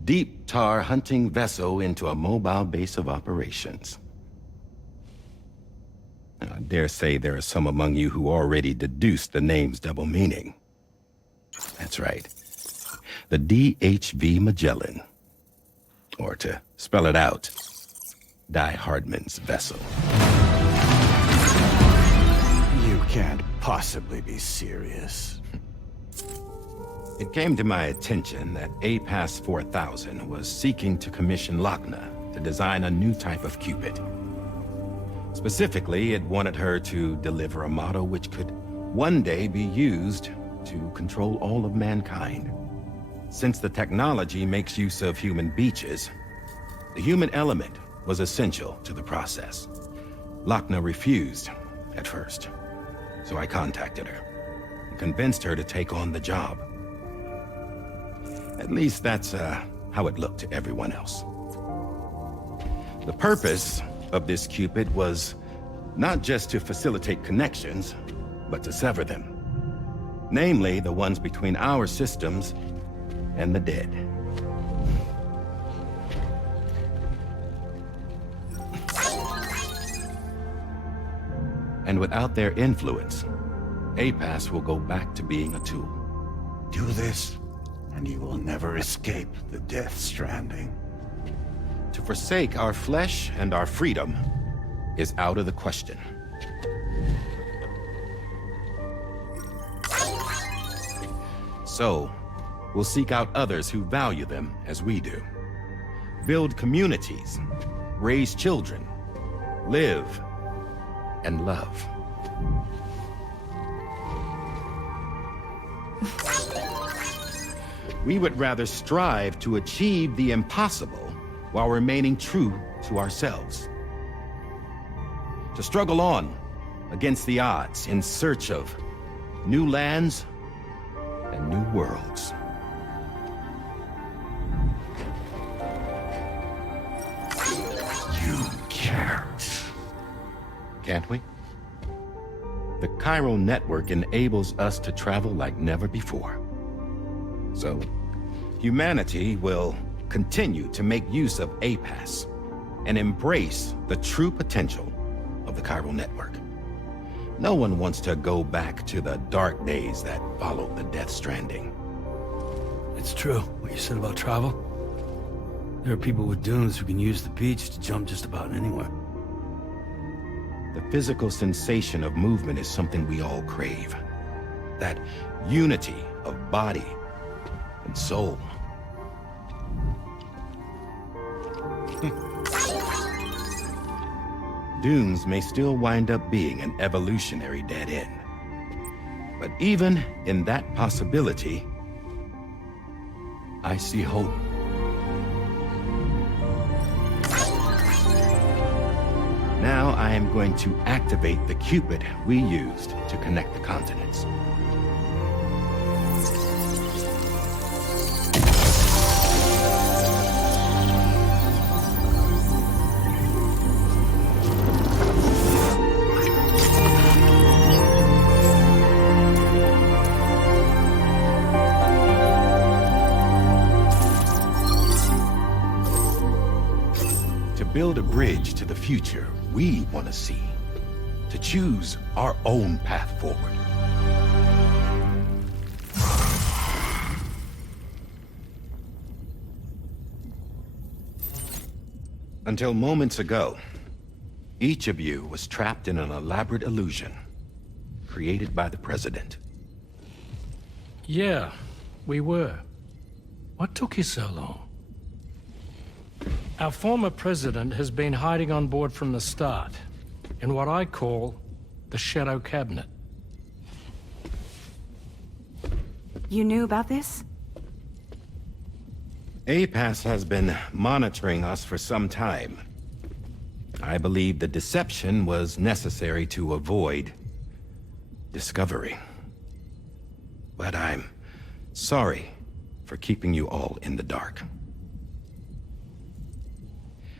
deep tar hunting vessel into a mobile base of operations. I dare say there are some among you who already deduced the name's double meaning. That's right. The DHV Magellan. Or to spell it out, Die Hardman's vessel. You can't possibly be serious. It came to my attention that APAS 4000 was seeking to commission Lochna to design a new type of Cupid. Specifically, it wanted her to deliver a model which could one day be used to control all of mankind. Since the technology makes use of human beaches, the human element was essential to the process. Lochna refused at first, so I contacted her and convinced her to take on the job. At least that's how it looked to everyone else. The purpose of this Cupid was not just to facilitate connections, but to sever them. Namely, the ones between our systems and the dead. And without their influence, APAS will go back to being a tool. Do this, and you will never escape the Death Stranding. To forsake our flesh and our freedom is out of the question. So, will seek out others who value them as we do. Build communities, raise children, live and love. We would rather strive to achieve the impossible while remaining true to ourselves. To struggle on against the odds in search of new lands and new worlds. You can't. Can't we? The Chiral Network enables us to travel like never before. So, humanity will continue to make use of APAS and embrace the true potential of the Chiral Network. No one wants to go back to the dark days that followed the Death Stranding. It's true, what you said about travel. There are people with dunes who can use the beach to jump just about anywhere. The physical sensation of movement is something we all crave. That unity of body and soul. Dunes may still wind up being an evolutionary dead end. But even in that possibility, I see hope. Now I am going to activate the Cupid we used to connect the continents. Build a bridge to the future we want to see, to choose our own path forward. Until moments ago, each of you was trapped in an elaborate illusion created by the President. Yeah, we were. What took you so long? Our former president has been hiding on board from the start, in what I call the Shadow Cabinet. You knew about this? APAS has been monitoring us for some time. I believe the deception was necessary to avoid discovery. But I'm sorry for keeping you all in the dark.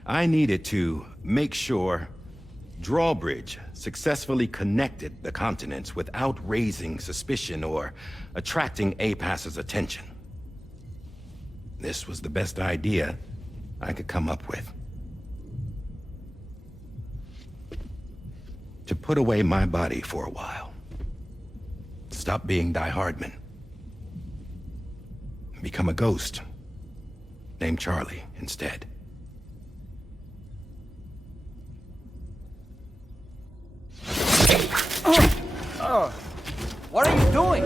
I needed to make sure Drawbridge successfully connected the continents without raising suspicion or attracting APAS's attention. This was the best idea I could come up with. To put away my body for a while. Stop being Die Hardman. Become a ghost. Named Charlie instead. What are you doing?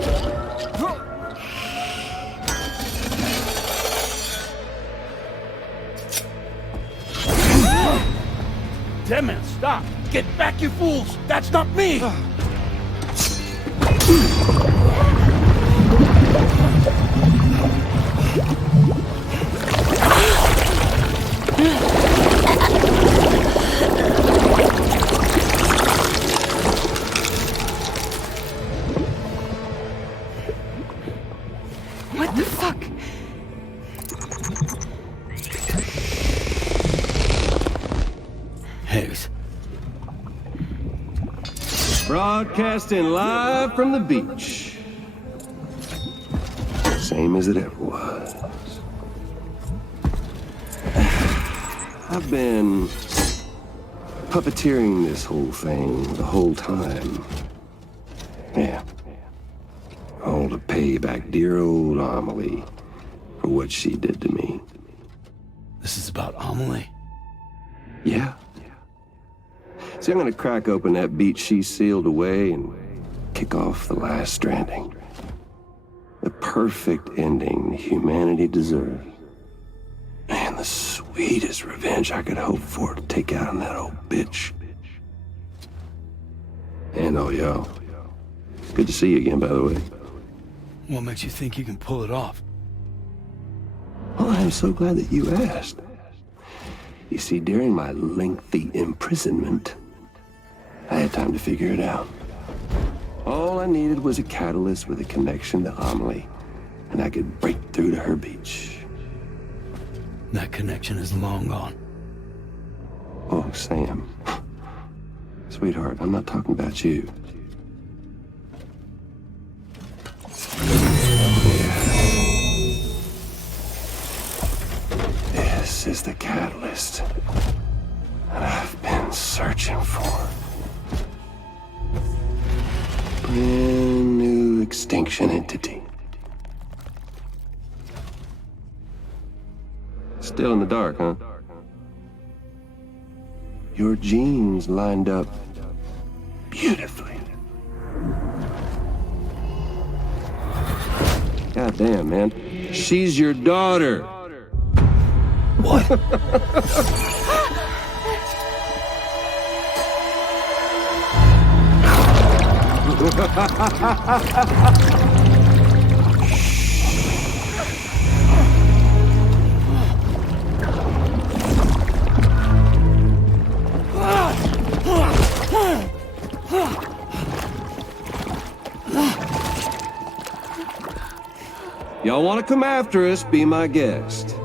Damn it, stop! Get back, you fools! That's not me! What the fuck? Hayes. Broadcasting live from the beach. Same as it ever was. I've been puppeteering this whole thing the whole time. Yeah. All to pay back dear old Amelie for what she did to me. This is about Amelie? Yeah. See, I'm gonna crack open that beach she sealed away and kick off the last stranding. The perfect ending humanity deserves. Man, the sweetest revenge I could hope for to take out on that old bitch. And oh, yo. Good to see you again, by the way. What makes you think you can pull it off? Well, I'm so glad that you asked. You see, during my lengthy imprisonment, I had time to figure it out. All I needed was a catalyst with a connection to Amelie, and I could break through to her beach. That connection is long gone. Oh, Sam. Sweetheart, I'm not talking about you. This is the catalyst that I've been searching for. Brand new extinction entity. Still in the dark, huh? Your genes lined up beautifully. God damn, man. She's your daughter. What? Y'all want to come after us, be my guest.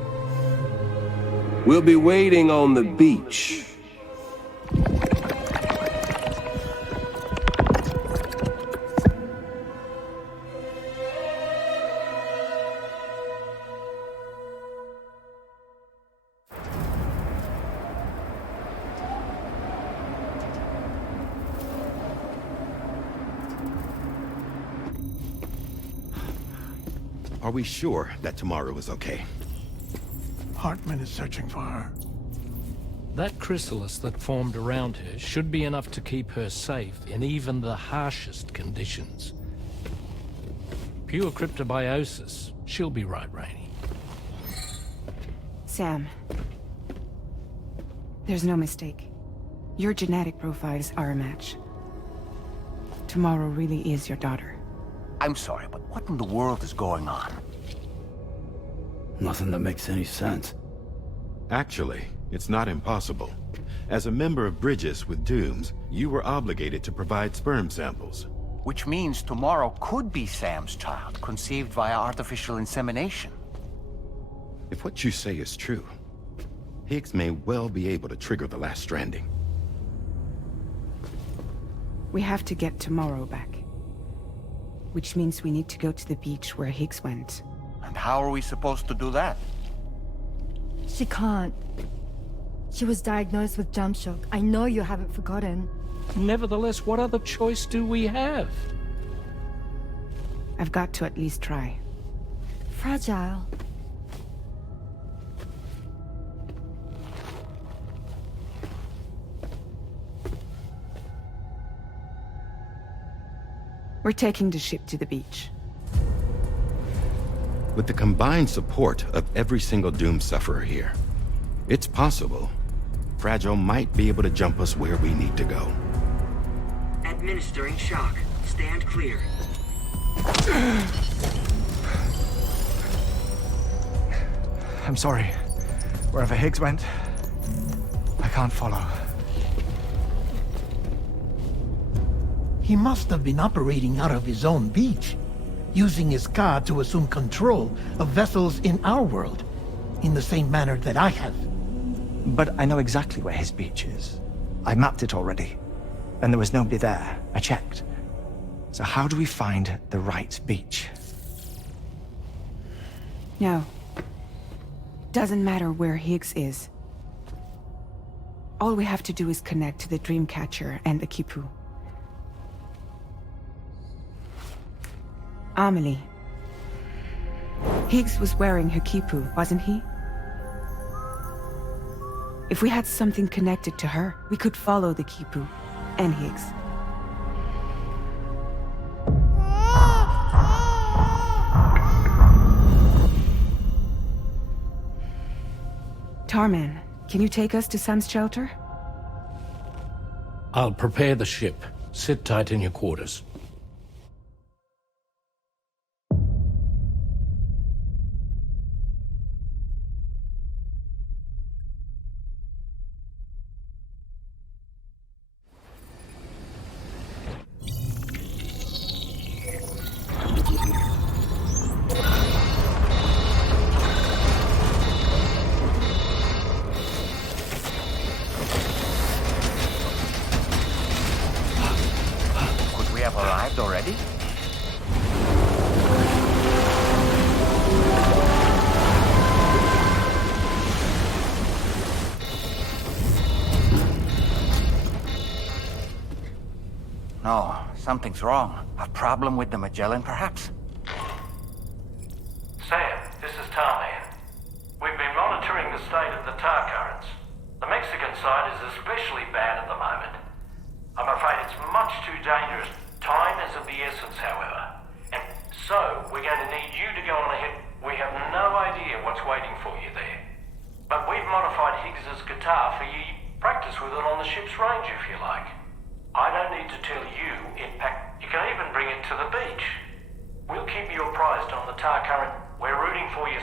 We'll be waiting on the beach. Are we sure that tomorrow is okay? Hartman is searching for her. That chrysalis that formed around her should be enough to keep her safe in even the harshest conditions. Pure cryptobiosis. She'll be right, Rainey. Sam. There's no mistake. Your genetic profiles are a match. Tomorrow really is your daughter. I'm sorry, but what in the world is going on? Nothing that makes any sense. Actually, it's not impossible. As a member of Bridges with Dooms, you were obligated to provide sperm samples. Which means tomorrow could be Sam's child, conceived via artificial insemination. If what you say is true, Higgs may well be able to trigger the last stranding. We have to get tomorrow back. Which means we need to go to the beach where Higgs went. And how are we supposed to do that? She can't. She was diagnosed with jump shock. I know you haven't forgotten. Nevertheless, what other choice do we have? I've got to at least try. Fragile. We're taking the ship to the beach. With the combined support of every single Doom sufferer here, it's possible Fragile might be able to jump us where we need to go. Administering shock. Stand clear. I'm sorry. Wherever Higgs went, I can't follow. He must have been operating out of his own beach, using his car to assume control of vessels in our world, in the same manner that I have. But I know exactly where his beach is. I mapped it already, and there was nobody there. I checked. So how do we find the right beach? No. Doesn't matter where Higgs is. All we have to do is connect to the Dreamcatcher and the Kipu. Amelie. Higgs was wearing her Kipu, wasn't he? If we had something connected to her, we could follow the Kipu and Higgs. Tarman, can you take us to Sam's shelter? I'll prepare the ship. Sit tight in your quarters. Arrived already? No, something's wrong. A problem with the Magellan, perhaps? Sam, this is Tarman. We've been monitoring the state of the tar currents. The Mexican side is especially bad at the moment. I'm afraid it's much too dangerous. Time is of the essence, however. And so, we're going to need you to go on ahead. We have no idea what's waiting for you there. But we've modified Higgs's guitar for you. Practice with it on the ship's range if you like. I don't need to tell you, in fact, you can even bring it to the beach. We'll keep you apprised on the tar current. We're rooting for you.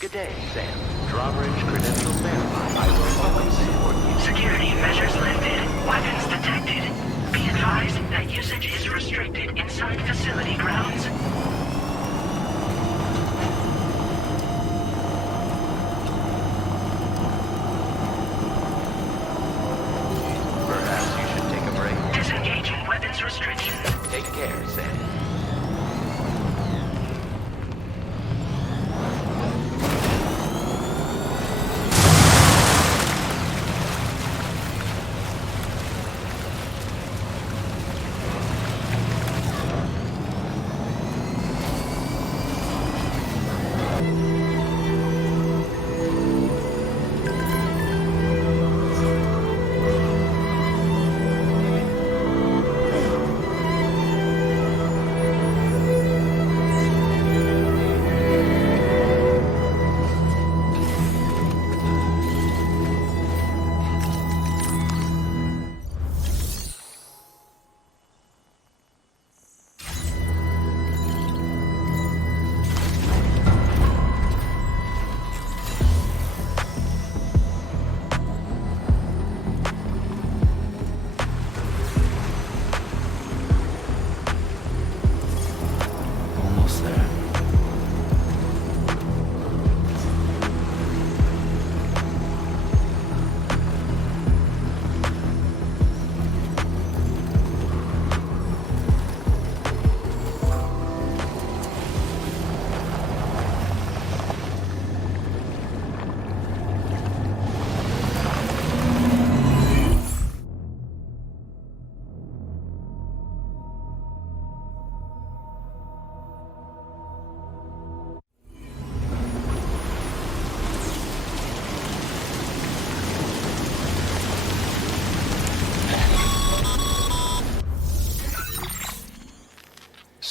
Good day, Sam. Drawbridge credentials verified. I will always support you. Security measures lifted. Weapons detected. Be advised that usage is restricted inside facility grounds. Perhaps you should take a break. Disengaging weapons restriction. Take care, Sam.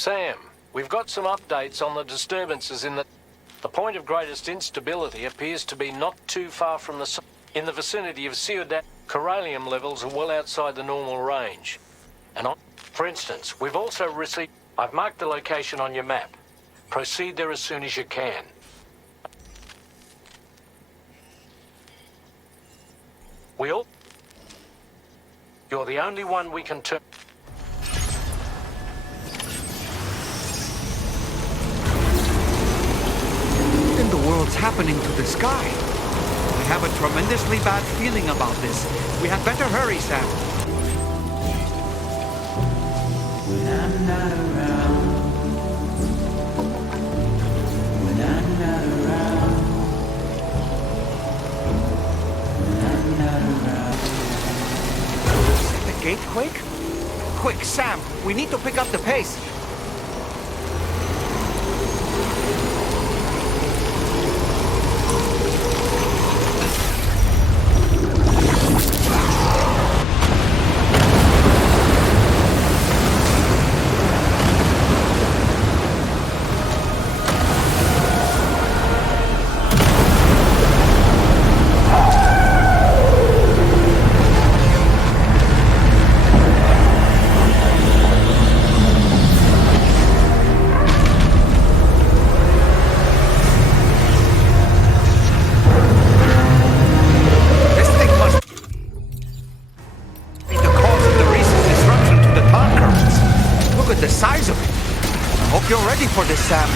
Sam, we've got some updates on the disturbances in the... The point of greatest instability appears to be not too far from the sun. In the vicinity of Ciudad, corallium levels are well outside the normal range. And for instance, we've also received... I've marked the location on your map. Proceed there as soon as you can. You're the only one we can turn... What in the world's happening to the sky? I have a tremendously bad feeling about this. We had better hurry, Sam. When I'm not around, when I'm not around, when I'm not around. The gate quake? Quick, Sam, we need to pick up the pace. For this, Sam.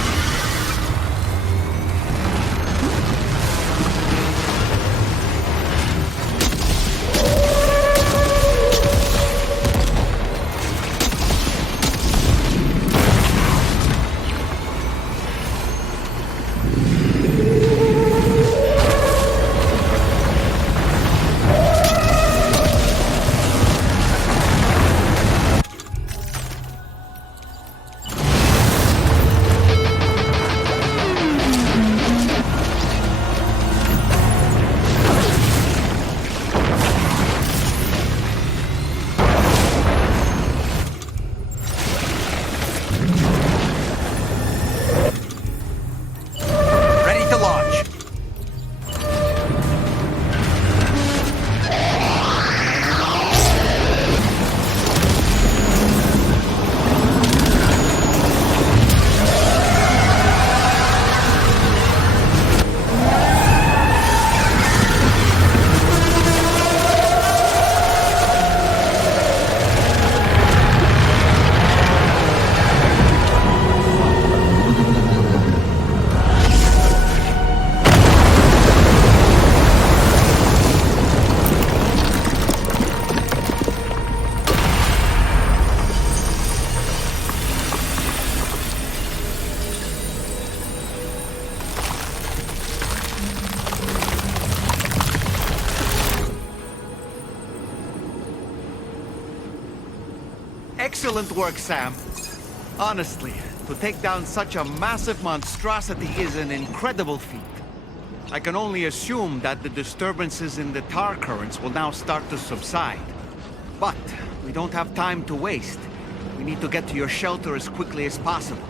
Excellent work, Sam. Honestly, to take down such a massive monstrosity is an incredible feat. I can only assume that the disturbances in the tar currents will now start to subside. But we don't have time to waste. We need to get to your shelter as quickly as possible.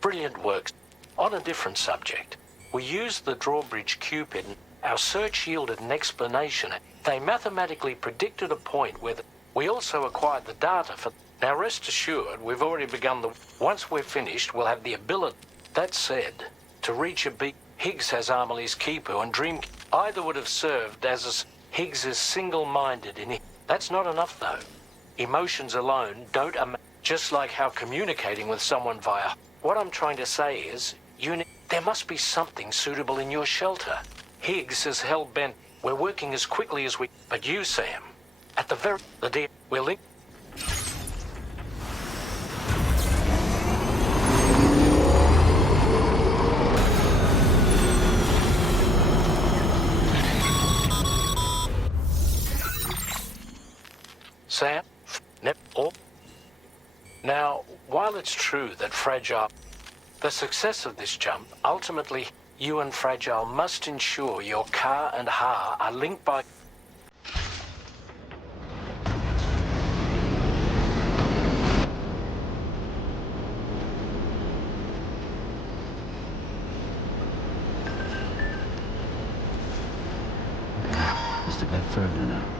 Brilliant work. On a different subject, we used the drawbridge Cupid. Our search yielded an explanation. They mathematically predicted a point where we also acquired the data for... Now rest assured, we've already begun the... Once we're finished, we'll have the ability... That said, to reach a beat, Higgs has Amelie's Kipu and Dream... Either would have served as a... Higgs is single-minded in it. That's not enough, though. Emotions alone don't just like how communicating with someone via... What I'm trying to say is, there must be something suitable in your shelter. Higgs is hell-bent. We're working as quickly as we... But you, Sam, at the very... The deal... We're linked... Sam? Now, while it's true that Fragile... The success of this jump, ultimately, you and Fragile must ensure your car and Ha are linked by... Just a bit further now.